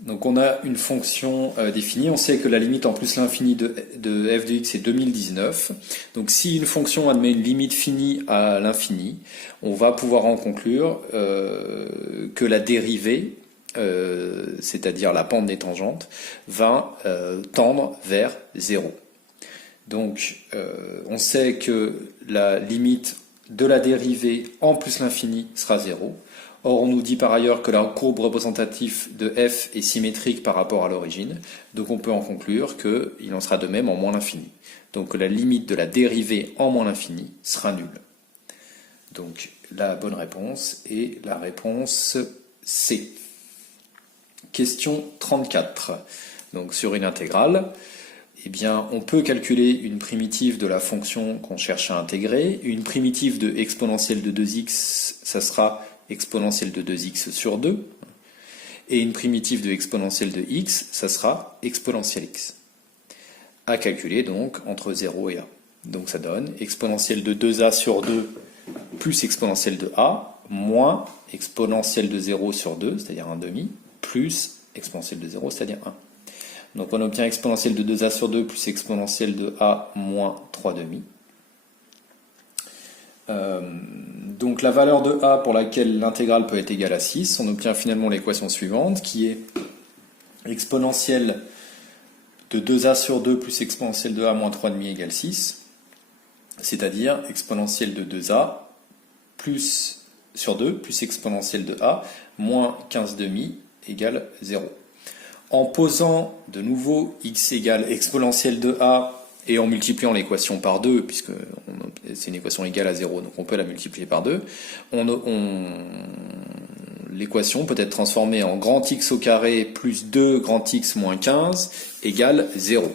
Donc on a une fonction définie, on sait que la limite en plus l'infini de f de x est 2019. Donc si une fonction admet une limite finie à l'infini, on va pouvoir en conclure que la dérivée, c'est-à-dire la pente des tangentes, va tendre vers 0. Donc on sait que la limite de la dérivée en plus l'infini sera 0. Or on nous dit par ailleurs que la courbe représentative de f est symétrique par rapport à l'origine, donc on peut en conclure qu'il en sera de même en moins l'infini. Donc la limite de la dérivée en moins l'infini sera nulle. Donc la bonne réponse est la réponse C. Question 34. Donc sur une intégrale, eh bien, on peut calculer une primitive de la fonction qu'on cherche à intégrer. Une primitive de exponentielle de 2x, ça sera exponentielle de 2x sur 2. Et une primitive de exponentielle de x, ça sera exponentielle x. À calculer donc entre 0 et a. Donc ça donne exponentielle de 2a sur 2 plus exponentielle de a, moins exponentielle de 0 sur 2, c'est-à-dire 1 demi, plus exponentielle de 0, c'est-à-dire 1. Donc on obtient exponentielle de 2a sur 2 plus exponentielle de a moins 3 demi. Donc la valeur de a pour laquelle l'intégrale peut être égale à 6, on obtient finalement l'équation suivante qui est exponentielle de 2a sur 2 plus exponentielle de a moins 3 demi égale 6, c'est-à-dire exponentielle de 2a plus sur 2 plus exponentielle de a moins 15 demi égale 0. En posant de nouveau x égale exponentielle de a et en multipliant l'équation par 2, puisque c'est une équation égale à 0, donc on peut la multiplier par 2, l'équation peut être transformée en grand X au carré plus 2 grand X moins 15 égale 0.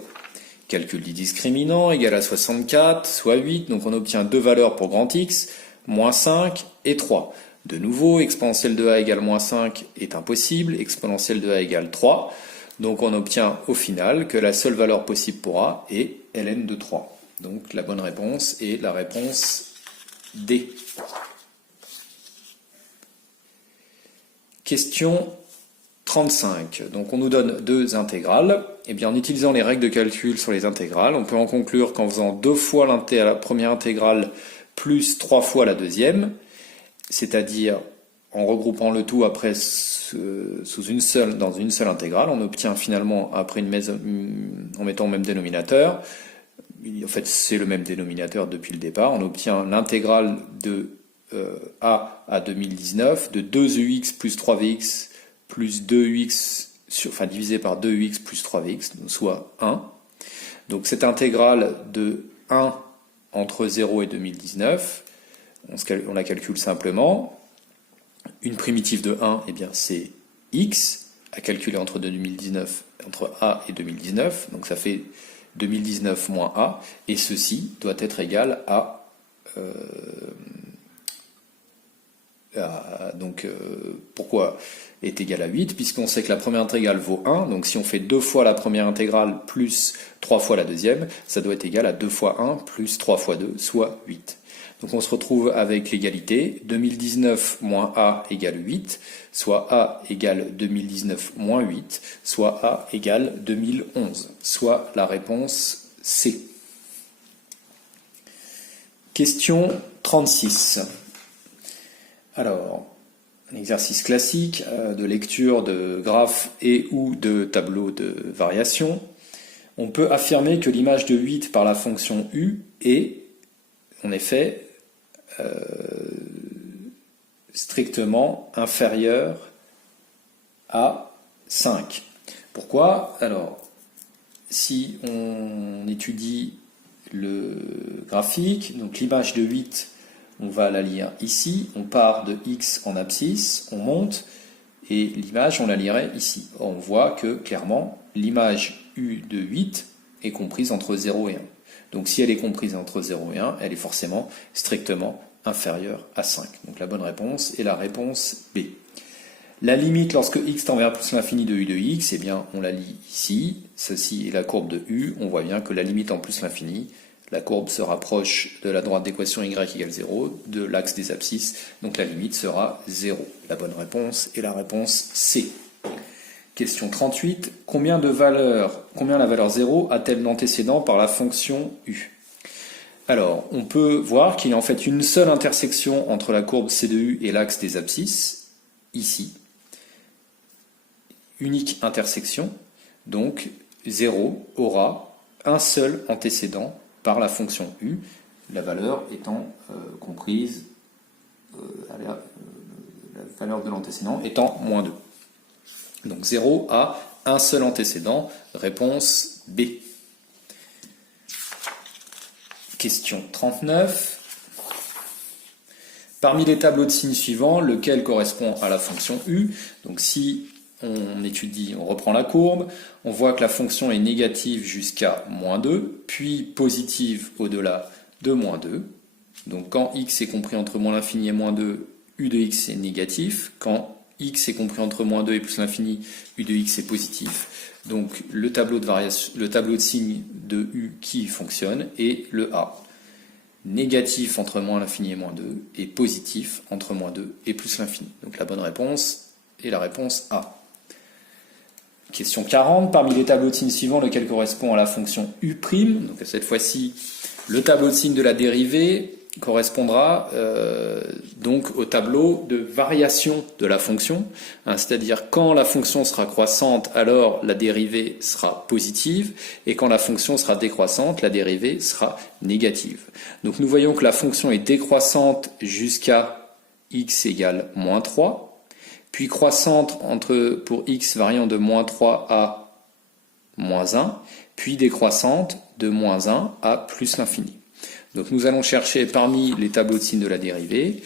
Calcul du discriminant égale à 64, soit 8, donc on obtient deux valeurs pour grand X, moins 5 et 3. De nouveau, exponentielle de a égale moins 5 est impossible, exponentielle de a égale 3, donc on obtient au final que la seule valeur possible pour a est ln de 3. Donc la bonne réponse est la réponse D. Question 35. Donc on nous donne deux intégrales. Et bien en utilisant les règles de calcul sur les intégrales, on peut en conclure qu'en faisant 2 fois la première intégrale plus 3 fois la deuxième, c'est-à-dire en regroupant le tout après dans une seule intégrale, on obtient finalement, après en mettant au même dénominateur, en fait c'est le même dénominateur depuis le départ, on obtient l'intégrale de a à 2019 de 2ex plus 3vx plus 2x, divisé par 2x plus 3vx, soit 1. Donc cette intégrale de 1 entre 0 et 2019, on la calcule simplement. Une primitive de 1, eh bien c'est x, à calculer entre a et 2019, donc ça fait 2019 moins a, et ceci doit être égal à pourquoi est égal à 8? Puisqu'on sait que la première intégrale vaut 1, donc si on fait 2 fois la première intégrale plus 3 fois la deuxième, ça doit être égal à 2 fois 1 plus 3 fois 2, soit 8. Donc on se retrouve avec l'égalité 2019 moins a égale 8, soit a égale 2019 moins 8, soit a égale 2011, soit la réponse C. Question 36. Alors, un exercice classique de lecture de graphes et ou de tableaux de variation. On peut affirmer que l'image de 8 par la fonction u est, en effet, strictement inférieure à 5. Pourquoi? Alors, si on étudie le graphique, donc l'image de 8, on va la lire ici, on part de x en abscisse, on monte, et l'image, on la lirait ici. On voit que, clairement, l'image u de 8 est comprise entre 0 et 1. Donc si elle est comprise entre 0 et 1, elle est forcément strictement inférieure à 5. Donc la bonne réponse est la réponse B. La limite lorsque x tend vers plus l'infini de u de x, eh bien on la lit ici. Ceci est la courbe de u. On voit bien que la limite en plus l'infini, la courbe se rapproche de la droite d'équation y égale 0, de l'axe des abscisses, donc la limite sera 0. La bonne réponse est la réponse C. Question 38. Combien la valeur 0 a-t-elle d'antécédents par la fonction u? Alors, on peut voir qu'il y a en fait une seule intersection entre la courbe C de u et l'axe des abscisses, ici. Unique intersection, donc 0 aura un seul antécédent par la fonction u, la valeur étant comprise, la valeur de l'antécédent étant moins 2. Donc 0 a un seul antécédent, réponse B. Question 39. Parmi les tableaux de signes suivants, lequel correspond à la fonction u? Donc si on reprend la courbe, on voit que la fonction est négative jusqu'à moins 2, puis positive au-delà de moins 2. Donc quand x est compris entre moins l'infini et moins 2, u de x est négatif. Quand x est compris entre moins 2 et plus l'infini, u de x est positif. Donc le tableau de signes de u qui fonctionne est le A. Négatif entre moins l'infini et moins 2 et positif entre moins 2 et plus l'infini. Donc la bonne réponse est la réponse A. Question 40. Parmi les tableaux de signes suivants, lequel correspond à la fonction u'? Donc cette fois-ci, le tableau de signes de la dérivée correspondra donc au tableau de variation de la fonction, c'est-à-dire quand la fonction sera croissante, alors la dérivée sera positive, et quand la fonction sera décroissante, la dérivée sera négative. Donc nous voyons que la fonction est décroissante jusqu'à x égale moins 3, puis croissante pour x variant de moins 3 à moins 1, puis décroissante de moins 1 à plus l'infini. Donc nous allons chercher parmi les tableaux de signes de la dérivée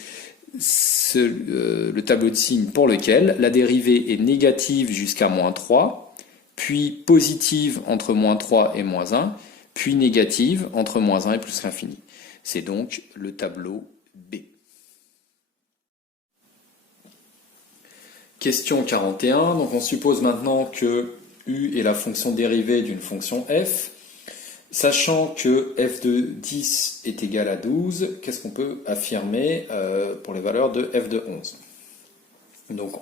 le tableau de signes pour lequel la dérivée est négative jusqu'à moins 3, puis positive entre moins 3 et moins 1, puis négative entre moins 1 et plus l'infini. C'est donc le tableau B. Question 41. Donc on suppose maintenant que u est la fonction dérivée d'une fonction f. Sachant que f de 10 est égal à 12, qu'est-ce qu'on peut affirmer pour les valeurs de f de 11? Donc,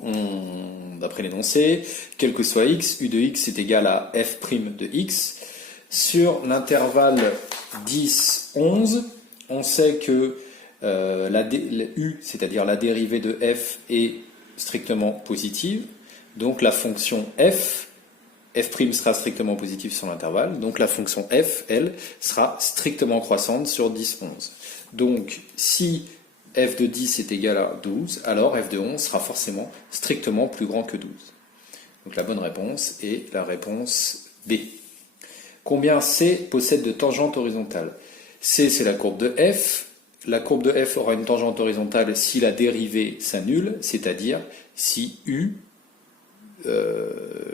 d'après l'énoncé, quel que soit x, u de x est égal à f' de x. Sur l'intervalle 10-11, on sait que u, c'est-à-dire la dérivée de f, est strictement positive. Donc la fonction f' sera strictement positive sur l'intervalle. Donc la fonction f, elle, sera strictement croissante sur 10-11. Donc si f de 10 est égal à 12, alors f de 11 sera forcément strictement plus grand que 12. Donc la bonne réponse est la réponse B. Combien C possède de tangentes horizontales? C, c'est la courbe de f. La courbe de f aura une tangente horizontale si la dérivée s'annule, c'est-à-dire si u,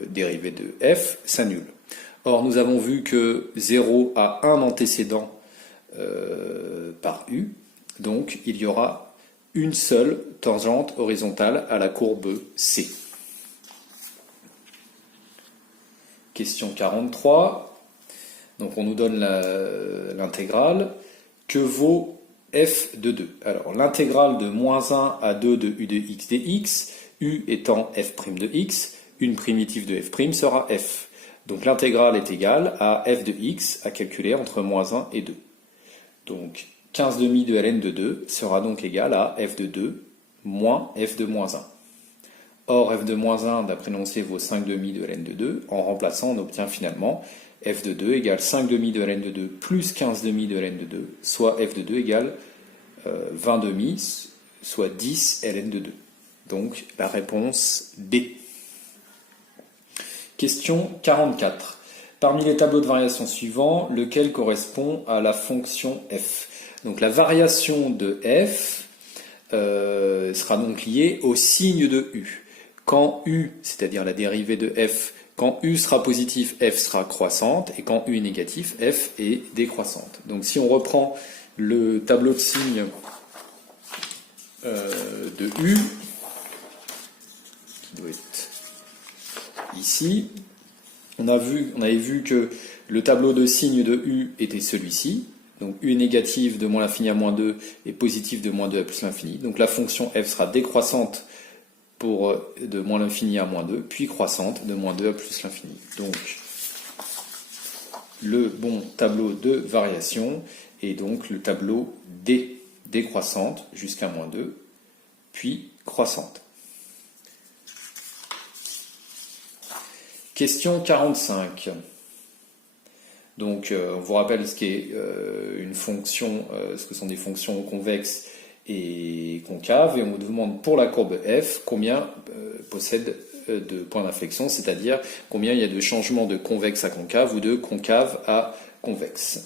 dérivée de f, s'annule. Or, nous avons vu que 0 a un antécédent par u, donc il y aura une seule tangente horizontale à la courbe C. Question 43. Donc on nous donne l'intégrale. Que vaut f de 2? Alors l'intégrale de moins 1 à 2 de u de x dx, u étant f' de x, une primitive de f' sera f. Donc l'intégrale est égale à f de x à calculer entre moins 1 et 2. Donc 15 demi de ln de 2 sera donc égal à f de 2 moins f de moins 1. Or f de moins 1, d'après l'énoncé, vaut 5 demi de ln de 2. En remplaçant, on obtient finalement f de 2 égale 5 demi de ln de 2 plus 15 demi de ln de 2, soit f de 2 égale 20 demi, soit 10 ln de 2. Donc la réponse B. Question 44. Parmi les tableaux de variation suivants, lequel correspond à la fonction f? Donc la variation de f sera donc liée au signe de u. Quand u, c'est-à-dire la dérivée de f, quand u sera positif, f sera croissante, et quand u est négatif, f est décroissante. Donc si on reprend le tableau de signes de u, qui doit être ici, on avait vu que le tableau de signes de u était celui-ci. Donc u est négatif de moins l'infini à moins 2 et positif de moins 2 à plus l'infini. Donc la fonction f sera décroissante de moins l'infini à moins 2, puis croissante de moins 2 à plus l'infini. Donc le bon tableau de variation est donc le tableau D, décroissante jusqu'à moins 2, puis croissante. Question 45. Donc, on vous rappelle ce qu'est une fonction, ce que sont des fonctions convexes et concaves, et on vous demande pour la courbe f combien possède de points d'inflexion, c'est-à-dire combien il y a de changements de convexe à concave ou de concave à convexe.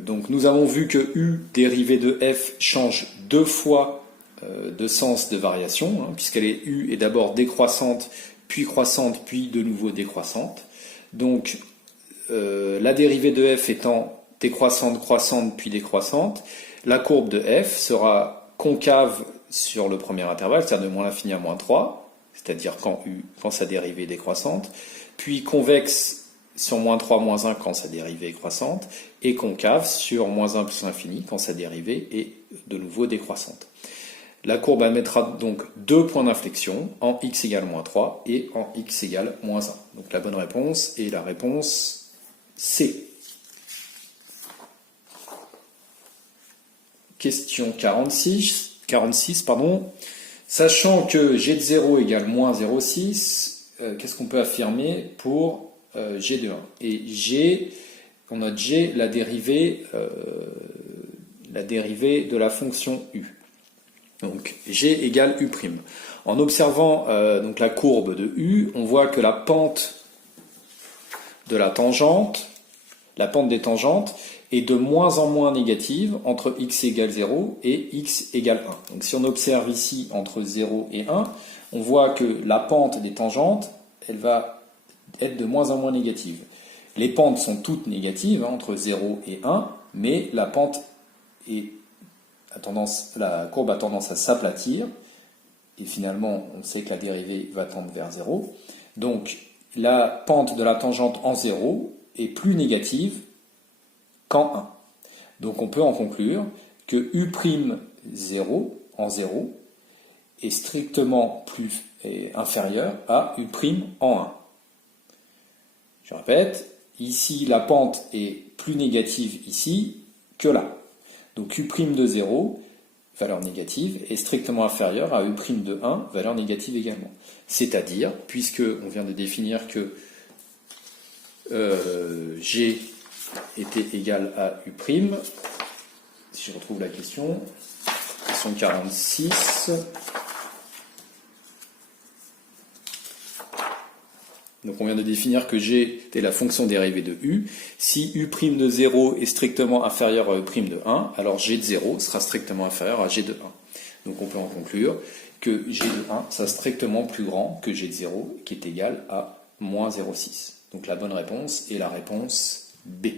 Donc, nous avons vu que u dérivée de f change deux fois de sens de variation, puisqu'elle est u est d'abord décroissante, puis croissante, puis de nouveau décroissante. Donc, la dérivée de f étant décroissante, croissante, puis décroissante, la courbe de f sera concave sur le premier intervalle, c'est-à-dire de moins l'infini à moins 3, c'est-à-dire quand sa dérivée est décroissante, puis convexe sur moins 3, moins 1 quand sa dérivée est croissante, et concave sur moins 1 plus l'infini quand sa dérivée est de nouveau décroissante. La courbe admettra donc deux points d'inflexion, en x égale moins 3 et en x égale moins 1. Donc la bonne réponse est la réponse C. Question 46. Sachant que g de 0 égale moins 0,6, qu'est-ce qu'on peut affirmer pour g de 1? Et g, on note g, la dérivée de la fonction u. Donc G égale U'. En observant donc la courbe de U, on voit que la pente de la tangente, la pente des tangentes, est de moins en moins négative entre x égale 0 et x égale 1. Donc si on observe ici entre 0 et 1, on voit que la pente des tangentes, elle va être de moins en moins négative. Les pentes sont toutes négatives, entre 0 et 1, mais la courbe a tendance à s'aplatir, et finalement, on sait que la dérivée va tendre vers 0. Donc, la pente de la tangente en 0 est plus négative qu'en 1. Donc, on peut en conclure que U'0 en 0 est strictement inférieur à U' en 1. Je répète, ici, la pente est plus négative ici que là. Donc U' de 0, valeur négative, est strictement inférieure à U' de 1, valeur négative également. C'est-à-dire, puisque on vient de définir que G était égal à U', si je retrouve la question 46... Donc on vient de définir que G était la fonction dérivée de U. Si U' de 0 est strictement inférieur à U' de 1, alors G de 0 sera strictement inférieur à G de 1. Donc on peut en conclure que G de 1 sera strictement plus grand que G de 0, qui est égal à moins 0,6. Donc la bonne réponse est la réponse B.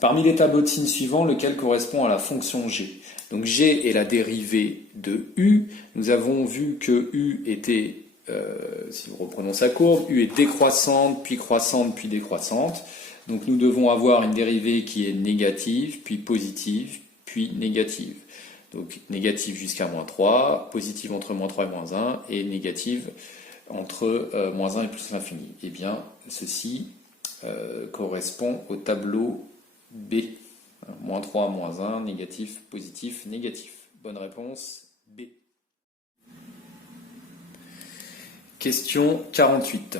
Parmi les tableaux de signes suivants, lequel correspond à la fonction G? Donc G est la dérivée de U. Nous avons vu que U était... si nous reprenons sa courbe, U est décroissante, puis croissante, puis décroissante. Donc nous devons avoir une dérivée qui est négative, puis positive, puis négative. Donc négative jusqu'à moins 3, positive entre moins 3 et moins 1, et négative entre moins 1 et plus l'infini. Eh bien, ceci correspond au tableau B. Moins 3, moins 1, négatif, positif, négatif. Bonne réponse, B. Question 48.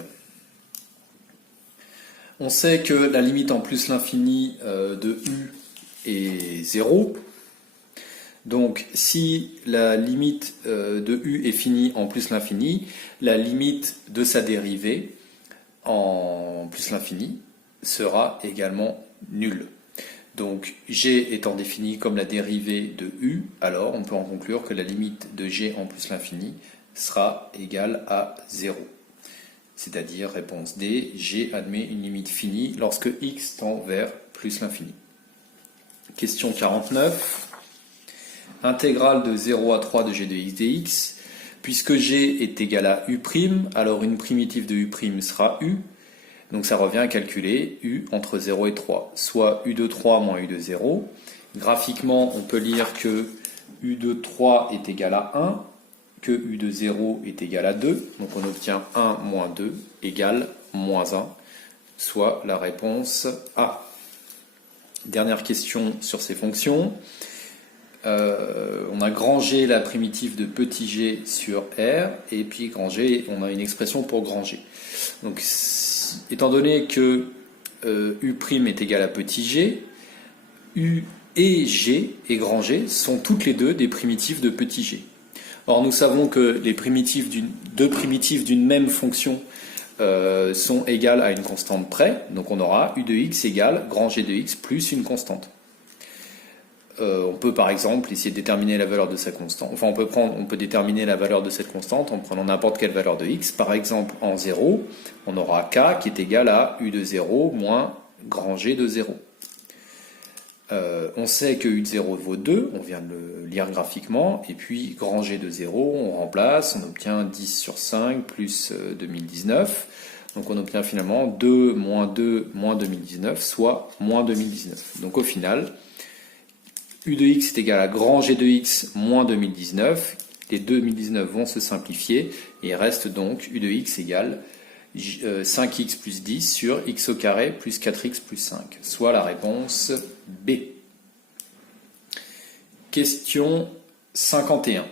On sait que la limite en plus l'infini de U est 0. Donc si la limite de U est finie en plus l'infini, la limite de sa dérivée en plus l'infini sera également nulle. Donc G étant défini comme la dérivée de U, alors on peut en conclure que la limite de G en plus l'infini sera égale à 0. C'est-à-dire, réponse D, G admet une limite finie lorsque x tend vers plus l'infini. Question 49. Intégrale de 0 à 3 de g de x dx. Puisque g est égal à u', alors une primitive de u' sera u. Donc ça revient à calculer u entre 0 et 3, soit u de 3 moins u de 0. Graphiquement, on peut lire que u de 3 est égal à 1, que u de 0 est égal à 2, donc on obtient 1 moins 2 égale moins 1, soit la réponse A. Dernière question sur ces fonctions. On a grand G la primitive de petit g sur R, et puis grand G, on a une expression pour grand G. Donc, étant donné que U' est égal à petit g, U et G et grand G sont toutes les deux des primitives de petit g. Or, nous savons que les deux primitives d'une même fonction sont égales à une constante près, donc on aura U de x égale grand G de x plus une constante. On peut par exemple essayer de déterminer la valeur de sa constante. Enfin, on peut déterminer la valeur de cette constante en prenant n'importe quelle valeur de x. Par exemple, en 0, on aura k qui est égal à u de 0 moins grand G de 0. On sait que u de 0 vaut 2, on vient de le lire graphiquement, et puis grand G de 0, on remplace, on obtient 10 sur 5 plus 2019. Donc on obtient finalement 2 moins 2019, soit moins 2019. Donc au final, U de x est égal à grand G de x moins 2019. Les 2019 vont se simplifier et il reste donc U de x égale 5x plus 10 sur x au carré plus 4x plus 5, soit la réponse B. Question 51.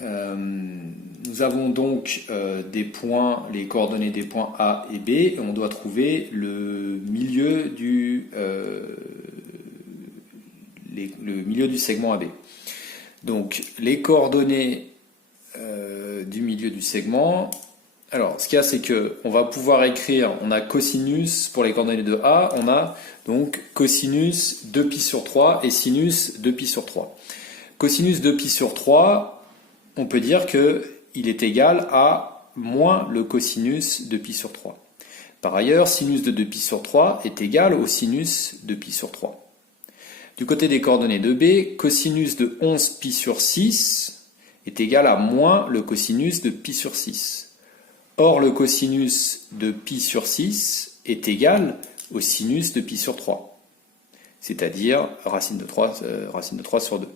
Nous avons donc des points, les coordonnées des points A et B, et on doit trouver le milieu du segment AB. Donc les coordonnées du milieu du segment. Alors ce qu'il y a, c'est qu'on va pouvoir écrire, on a cosinus pour les coordonnées de A, on a donc cosinus 2π sur 3 et sinus 2π sur 3. Cosinus 2π sur 3, on peut dire qu'il est égal à moins le cosinus de π sur 3. Par ailleurs, sinus de 2π sur 3 est égal au sinus de π sur 3. Du côté des coordonnées de B, cosinus de 11π sur 6 est égal à moins le cosinus de π sur 6. Or, le cosinus de π sur 6 est égal au sinus de π sur 3, c'est-à-dire racine de 3 sur 2.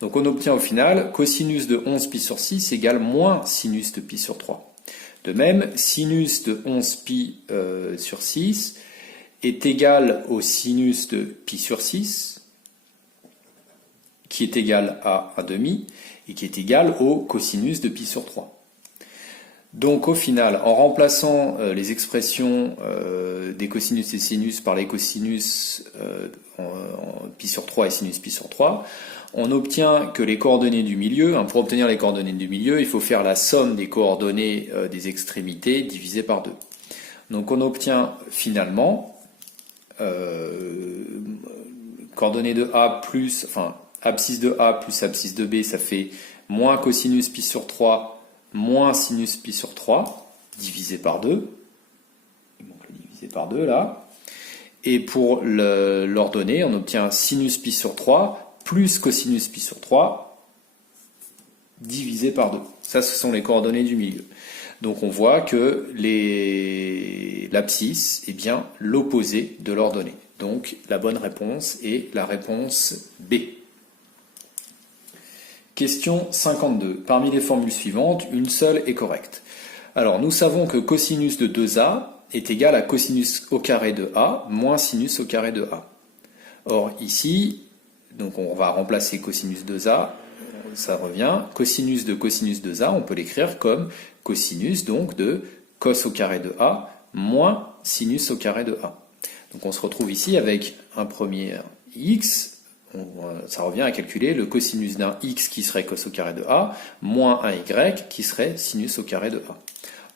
Donc on obtient au final cosinus de 11π sur 6 égale moins sinus de π sur 3. De même, sinus de 11π sur 6 est égal au sinus de π sur 6, qui est égal à 1/2, et qui est égal au cosinus de π sur 3. Donc au final, en remplaçant les expressions des cosinus et sinus par les cosinus en π sur 3 et sinus π sur 3, on obtient que les coordonnées du milieu, pour obtenir les coordonnées du milieu, il faut faire la somme des coordonnées des extrémités divisée par 2. Donc on obtient finalement coordonnées de A plus, abscisse de A plus abscisse de B, ça fait moins cosinus π sur 3 moins sinus π sur 3, divisé par 2. Il manque le divisé par 2 là. Et pour l'ordonnée, on obtient sinus π sur 3 plus cosinus π sur 3, divisé par 2. Ça, ce sont les coordonnées du milieu. Donc on voit que l'abscisse est bien l'opposé de l'ordonnée. Donc la bonne réponse est la réponse B. Question 52. Parmi les formules suivantes, une seule est correcte. Alors, nous savons que cosinus de 2A est égal à cosinus au carré de A moins sinus au carré de A. Or, ici, donc on va remplacer cosinus 2A, ça revient. Cosinus de 2A, on peut l'écrire comme cosinus donc de cos au carré de A moins sinus au carré de A. Donc on se retrouve ici avec un premier x. Ça revient à calculer le cosinus d'un x qui serait cos au carré de A, moins un y qui serait sinus au carré de A.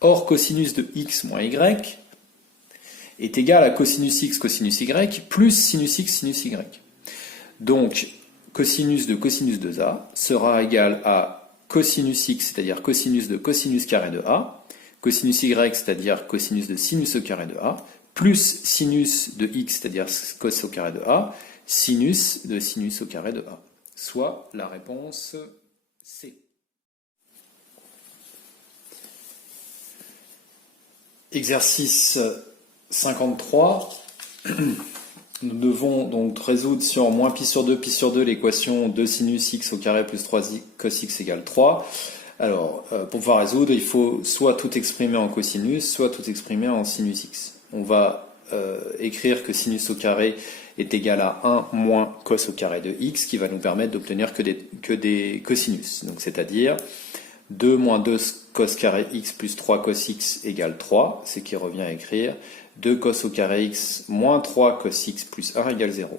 Or, cosinus de x moins y est égal à cosinus x cosinus y plus sinus x sinus y. Donc, cosinus de cosinus 2A sera égal à cosinus x, c'est-à-dire cosinus de cosinus carré de A, cosinus y, c'est-à-dire cosinus de sinus au carré de A, plus sinus de x, c'est-à-dire cos au carré de A, sinus de sinus au carré de A, soit la réponse C. Exercice 53. Nous devons donc résoudre sur moins π sur 2 l'équation 2 sinus x au carré plus 3 cos x égale 3. Alors, pour pouvoir résoudre, il faut soit tout exprimer en cosinus, soit tout exprimer en sinus x. On va écrire que sinus au carré est égal à 1 moins cos au carré de x, qui va nous permettre d'obtenir que des cosinus. Donc c'est-à-dire 2 moins 2 cos carré x plus 3 cos x égale 3, ce qui revient à écrire 2 cos au carré x moins 3 cos x plus 1 égale 0.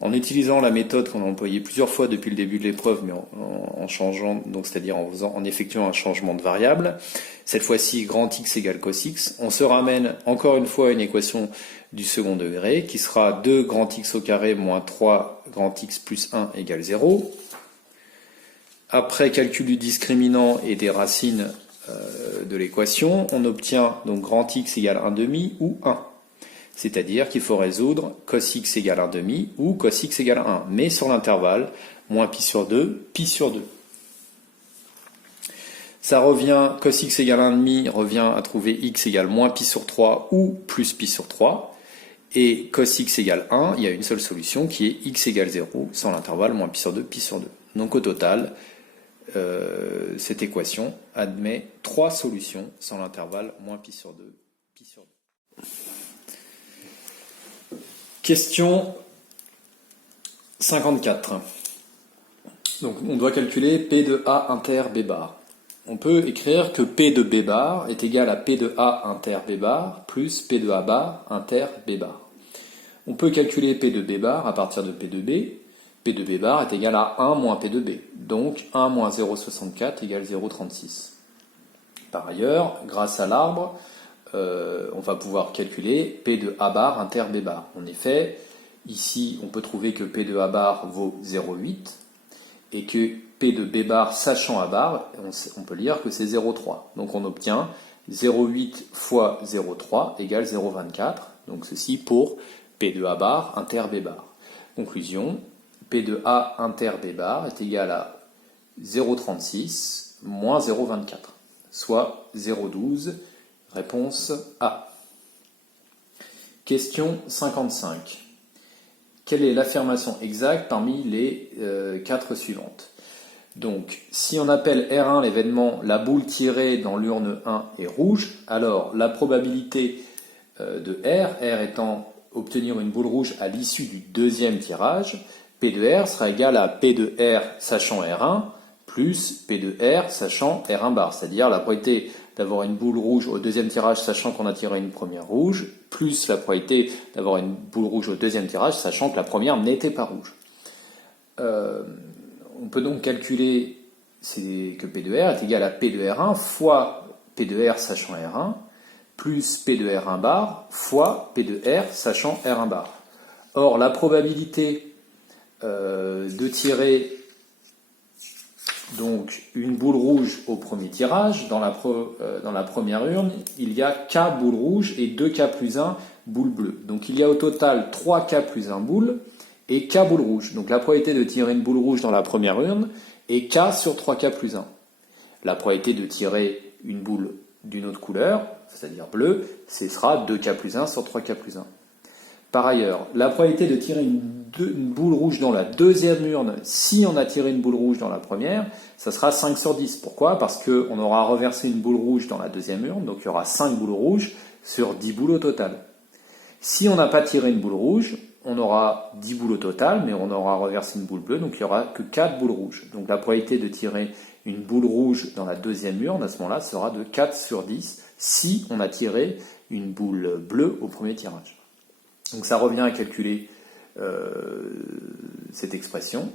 En utilisant la méthode qu'on a employée plusieurs fois depuis le début de l'épreuve, mais en changeant, donc c'est-à-dire en effectuant un changement de variable, cette fois-ci grand X égale cos X, on se ramène encore une fois à une équation du second degré qui sera 2 grand X au carré moins 3 grand X plus 1 égale 0. Après calcul du discriminant et des racines de l'équation, on obtient donc grand X égale 1/2 ou 1. C'est-à-dire qu'il faut résoudre cos x égale 1/2 ou cos x égale 1, mais sur l'intervalle moins π sur 2, π sur 2. Ça revient, cos x égale 1/2 revient à trouver x égale moins π sur 3 ou plus π sur 3. Et cos x égale 1, il y a une seule solution qui est x égale 0, sans l'intervalle moins π sur 2, π sur 2. Donc au total, cette équation admet 3 solutions sans l'intervalle moins π sur 2, π sur 2. Question 54. Donc on doit calculer P de A inter B bar. On peut écrire que P de B bar est égal à P de A inter B bar plus P de A bar inter B bar. On peut calculer P de B bar à partir de P de B. P de B bar est égal à 1 moins P de B. Donc 1 moins 0,64 égale 0,36. Par ailleurs, grâce à l'arbre, on va pouvoir calculer P de A bar inter B bar. En effet, ici, on peut trouver que P de A bar vaut 0,8 et que P de B bar sachant A bar, on peut lire que c'est 0,3. Donc on obtient 0,8 fois 0,3 égale 0,24. Donc ceci pour P de A bar inter B bar. Conclusion, P de A inter B bar est égal à 0,36 moins 0,24, soit 0,12. Réponse A. Question 55. Quelle est l'affirmation exacte parmi les 4 suivantes? Donc, si on appelle R1 l'événement la boule tirée dans l'urne 1 est rouge, alors la probabilité de R étant obtenir une boule rouge à l'issue du deuxième tirage, P de R sera égal à P de R sachant R1 plus P de R sachant R1 bar, c'est-à-dire la probabilité d'avoir une boule rouge au deuxième tirage sachant qu'on a tiré une première rouge, plus la probabilité d'avoir une boule rouge au deuxième tirage sachant que la première n'était pas rouge. On peut donc calculer que P de R est égal à P de R1 fois P de R sachant R1 plus P de R1 bar fois P de R sachant R1 bar. Or, la probabilité de tirer donc une boule rouge au premier tirage, dans la première urne, il y a K boules rouges et 2K plus 1 boules bleues. Donc il y a au total 3K plus 1 boule et K boules rouges. Donc la probabilité de tirer une boule rouge dans la première urne est K sur 3K plus 1. La probabilité de tirer une boule d'une autre couleur, c'est-à-dire bleue, ce sera 2K plus 1 sur 3K plus 1. Par ailleurs, la probabilité de tirer une boule rouge dans la deuxième urne, si on a tiré une boule rouge dans la première, ça sera 5 sur 10. Pourquoi? Parce qu'on aura reversé une boule rouge dans la deuxième urne, donc il y aura 5 boules rouges sur 10 boules au total. Si on n'a pas tiré une boule rouge, on aura 10 boules au total, mais on aura reversé une boule bleue, donc il n'y aura que 4 boules rouges. Donc la probabilité de tirer une boule rouge dans la deuxième urne, à ce moment-là, sera de 4 sur 10, si on a tiré une boule bleue au premier tirage. Donc ça revient à calculer cette expression.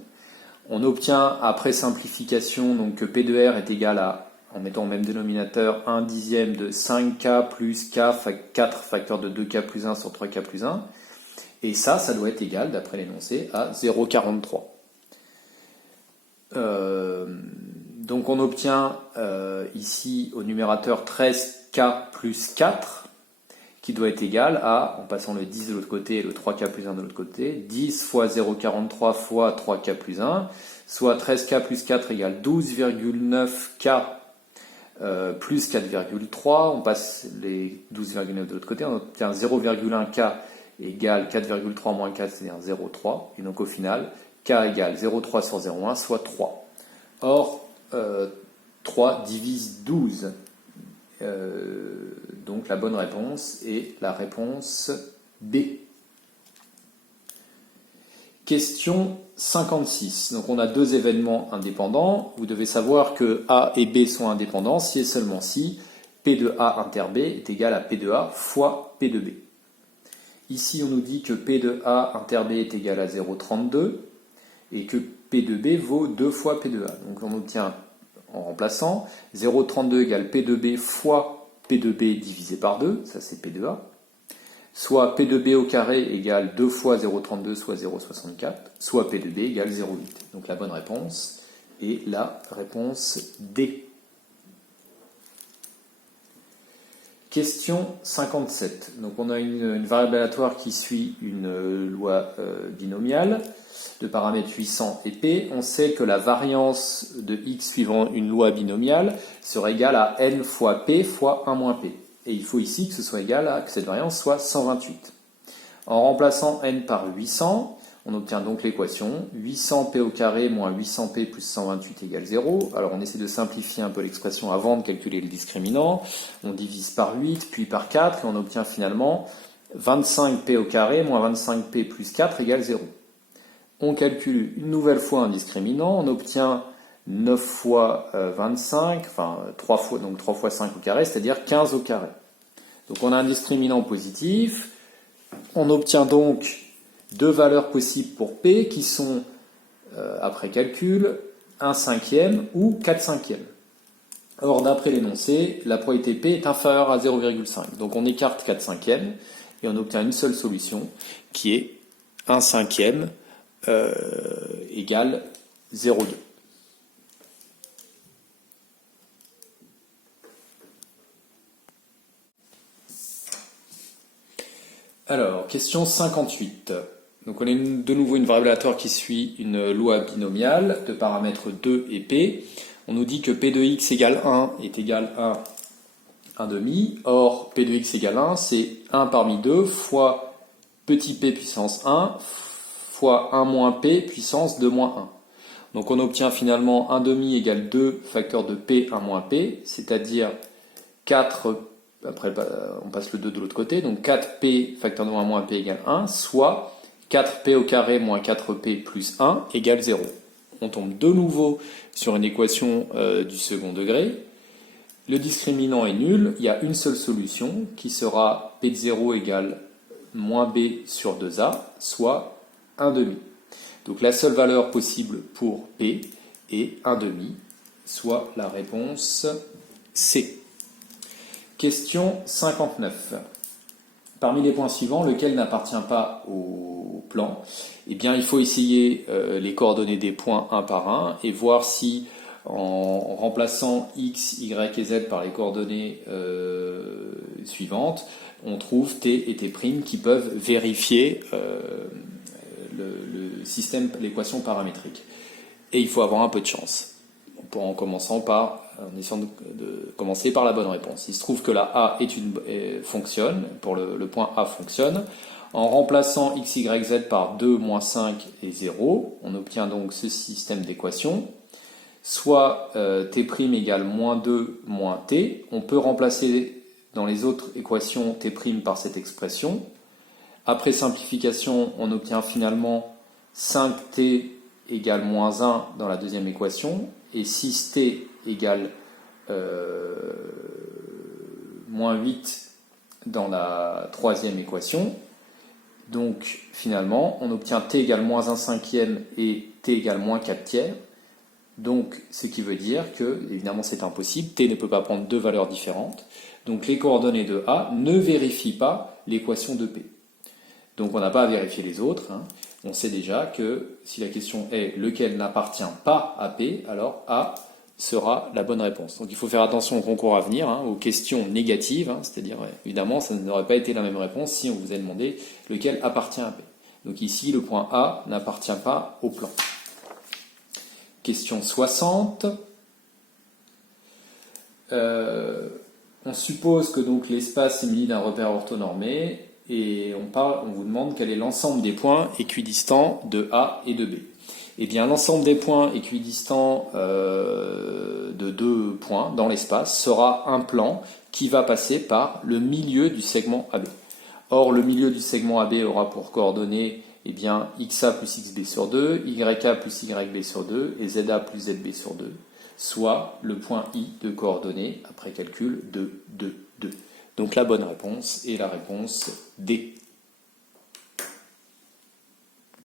On obtient après simplification donc, que P de R est égal à, en mettant au même dénominateur, 1 dixième de 5K plus K 4 facteur de 2K plus 1 sur 3K plus 1. Et ça doit être égal, d'après l'énoncé, à 0,43. Donc on obtient ici au numérateur 13K plus 4, qui doit être égal à, en passant le 10 de l'autre côté et le 3K plus 1 de l'autre côté, 10 fois 0,43 fois 3K plus 1, soit 13K plus 4 égale 12,9K plus 4,3. On passe les 12,9 de l'autre côté, on obtient 0,1K égale 4,3 moins 4, c'est-à-dire 0,3. Et donc au final, K égale 0,3 sur 0,1, soit 3. Or, 3 divise 12. Donc la bonne réponse est la réponse B. Question 56. Donc on a deux événements indépendants. Vous devez savoir que A et B sont indépendants si et seulement si P de A inter B est égal à P de A fois P de B. Ici on nous dit que P de A inter B est égal à 0,32 et que P de B vaut 2 fois P de A. Donc on obtient en remplaçant 0,32 égale P de B fois P de B divisé par 2, ça c'est P de A, soit P de B au carré égale 2 fois 0,32, soit 0,64, soit P de B égale 0,8. Donc la bonne réponse est la réponse D. Question 57. Donc on a une variable aléatoire qui suit une loi binomiale de paramètres 800 et P. On sait que la variance de x suivant une loi binomiale serait égale à n fois P fois 1 moins P. Et il faut ici que ce soit égal à que cette variance soit 128. En remplaçant n par 800, on obtient donc l'équation 800p au carré moins 800p plus 128 égale 0. Alors on essaie de simplifier un peu l'expression avant de calculer le discriminant. On divise par 8 puis par 4 et on obtient finalement 25p au carré moins 25p plus 4 égale 0. On calcule une nouvelle fois un discriminant, on obtient 9 fois 25, enfin 3 fois 5 au carré, c'est-à-dire 15 au carré. Donc on a un discriminant positif, on obtient donc deux valeurs possibles pour P qui sont après calcul, 1/5 ou 4/5. Or, d'après l'énoncé, la probabilité P est inférieure à 0,5. Donc on écarte 4/5 et on obtient une seule solution qui est 1/5 égale 0,2. Alors, question 58. Donc on a de nouveau une variable aléatoire qui suit une loi binomiale de paramètres 2 et P. On nous dit que P de x égale 1 est égal à 1 demi. Or, P de x égale 1, c'est 1 parmi 2 fois petit p puissance 1 fois 1 moins p puissance 2 moins 1. Donc on obtient finalement 1 demi égale 2 facteur de p 1 moins p, c'est-à-dire 4, après on passe le 2 de l'autre côté, donc 4p facteur de 1 moins p égale 1, soit 4p au carré moins 4p plus 1 égale 0. On tombe de nouveau sur une équation du second degré. Le discriminant est nul, il y a une seule solution qui sera p de 0 égale moins b sur 2a, soit 1 demi. Donc la seule valeur possible pour p est 1 demi, soit la réponse C. Question 59. Parmi les points suivants, lequel n'appartient pas au plan? Eh bien, il faut essayer les coordonnées des points un par un et voir si, en remplaçant x, y et z par les coordonnées suivantes, on trouve t et t' qui peuvent vérifier le système, l'équation paramétrique. Et il faut avoir un peu de chance, en essayant de commencer par la bonne réponse. Il se trouve que la A fonctionne, pour le point A fonctionne. En remplaçant x, y, z par 2, moins 5 et 0, on obtient donc ce système d'équations. Soit t' égale moins 2, moins t. On peut remplacer dans les autres équations t' par cette expression. Après simplification, on obtient finalement 5t égale moins 1 dans la deuxième équation et 6t égale moins 8 dans la troisième équation. Donc finalement, on obtient t égale moins 1/5 et t égale moins 4/3. Donc ce qui veut dire que, évidemment c'est impossible, t ne peut pas prendre deux valeurs différentes. Donc les coordonnées de A ne vérifient pas l'équation de P. Donc on n'a pas à vérifier les autres. On sait déjà que si la question est lequel n'appartient pas à P, alors A sera la bonne réponse. Donc il faut faire attention au concours à venir, aux questions négatives, c'est-à-dire évidemment ça n'aurait pas été la même réponse si on vous avait demandé lequel appartient à P. Donc ici le point A n'appartient pas au plan. Question 60. On suppose que donc l'espace est muni d'un repère orthonormé et on vous demande quel est l'ensemble des points équidistants de A et de B. Eh bien, l'ensemble des points équidistants de deux points dans l'espace sera un plan qui va passer par le milieu du segment AB. Or, le milieu du segment AB aura pour coordonnées xa plus xb sur 2, yk plus yb sur 2 et za plus zb sur 2, soit le point I de coordonnées après calcul de 2, 2. Donc la bonne réponse est la réponse D.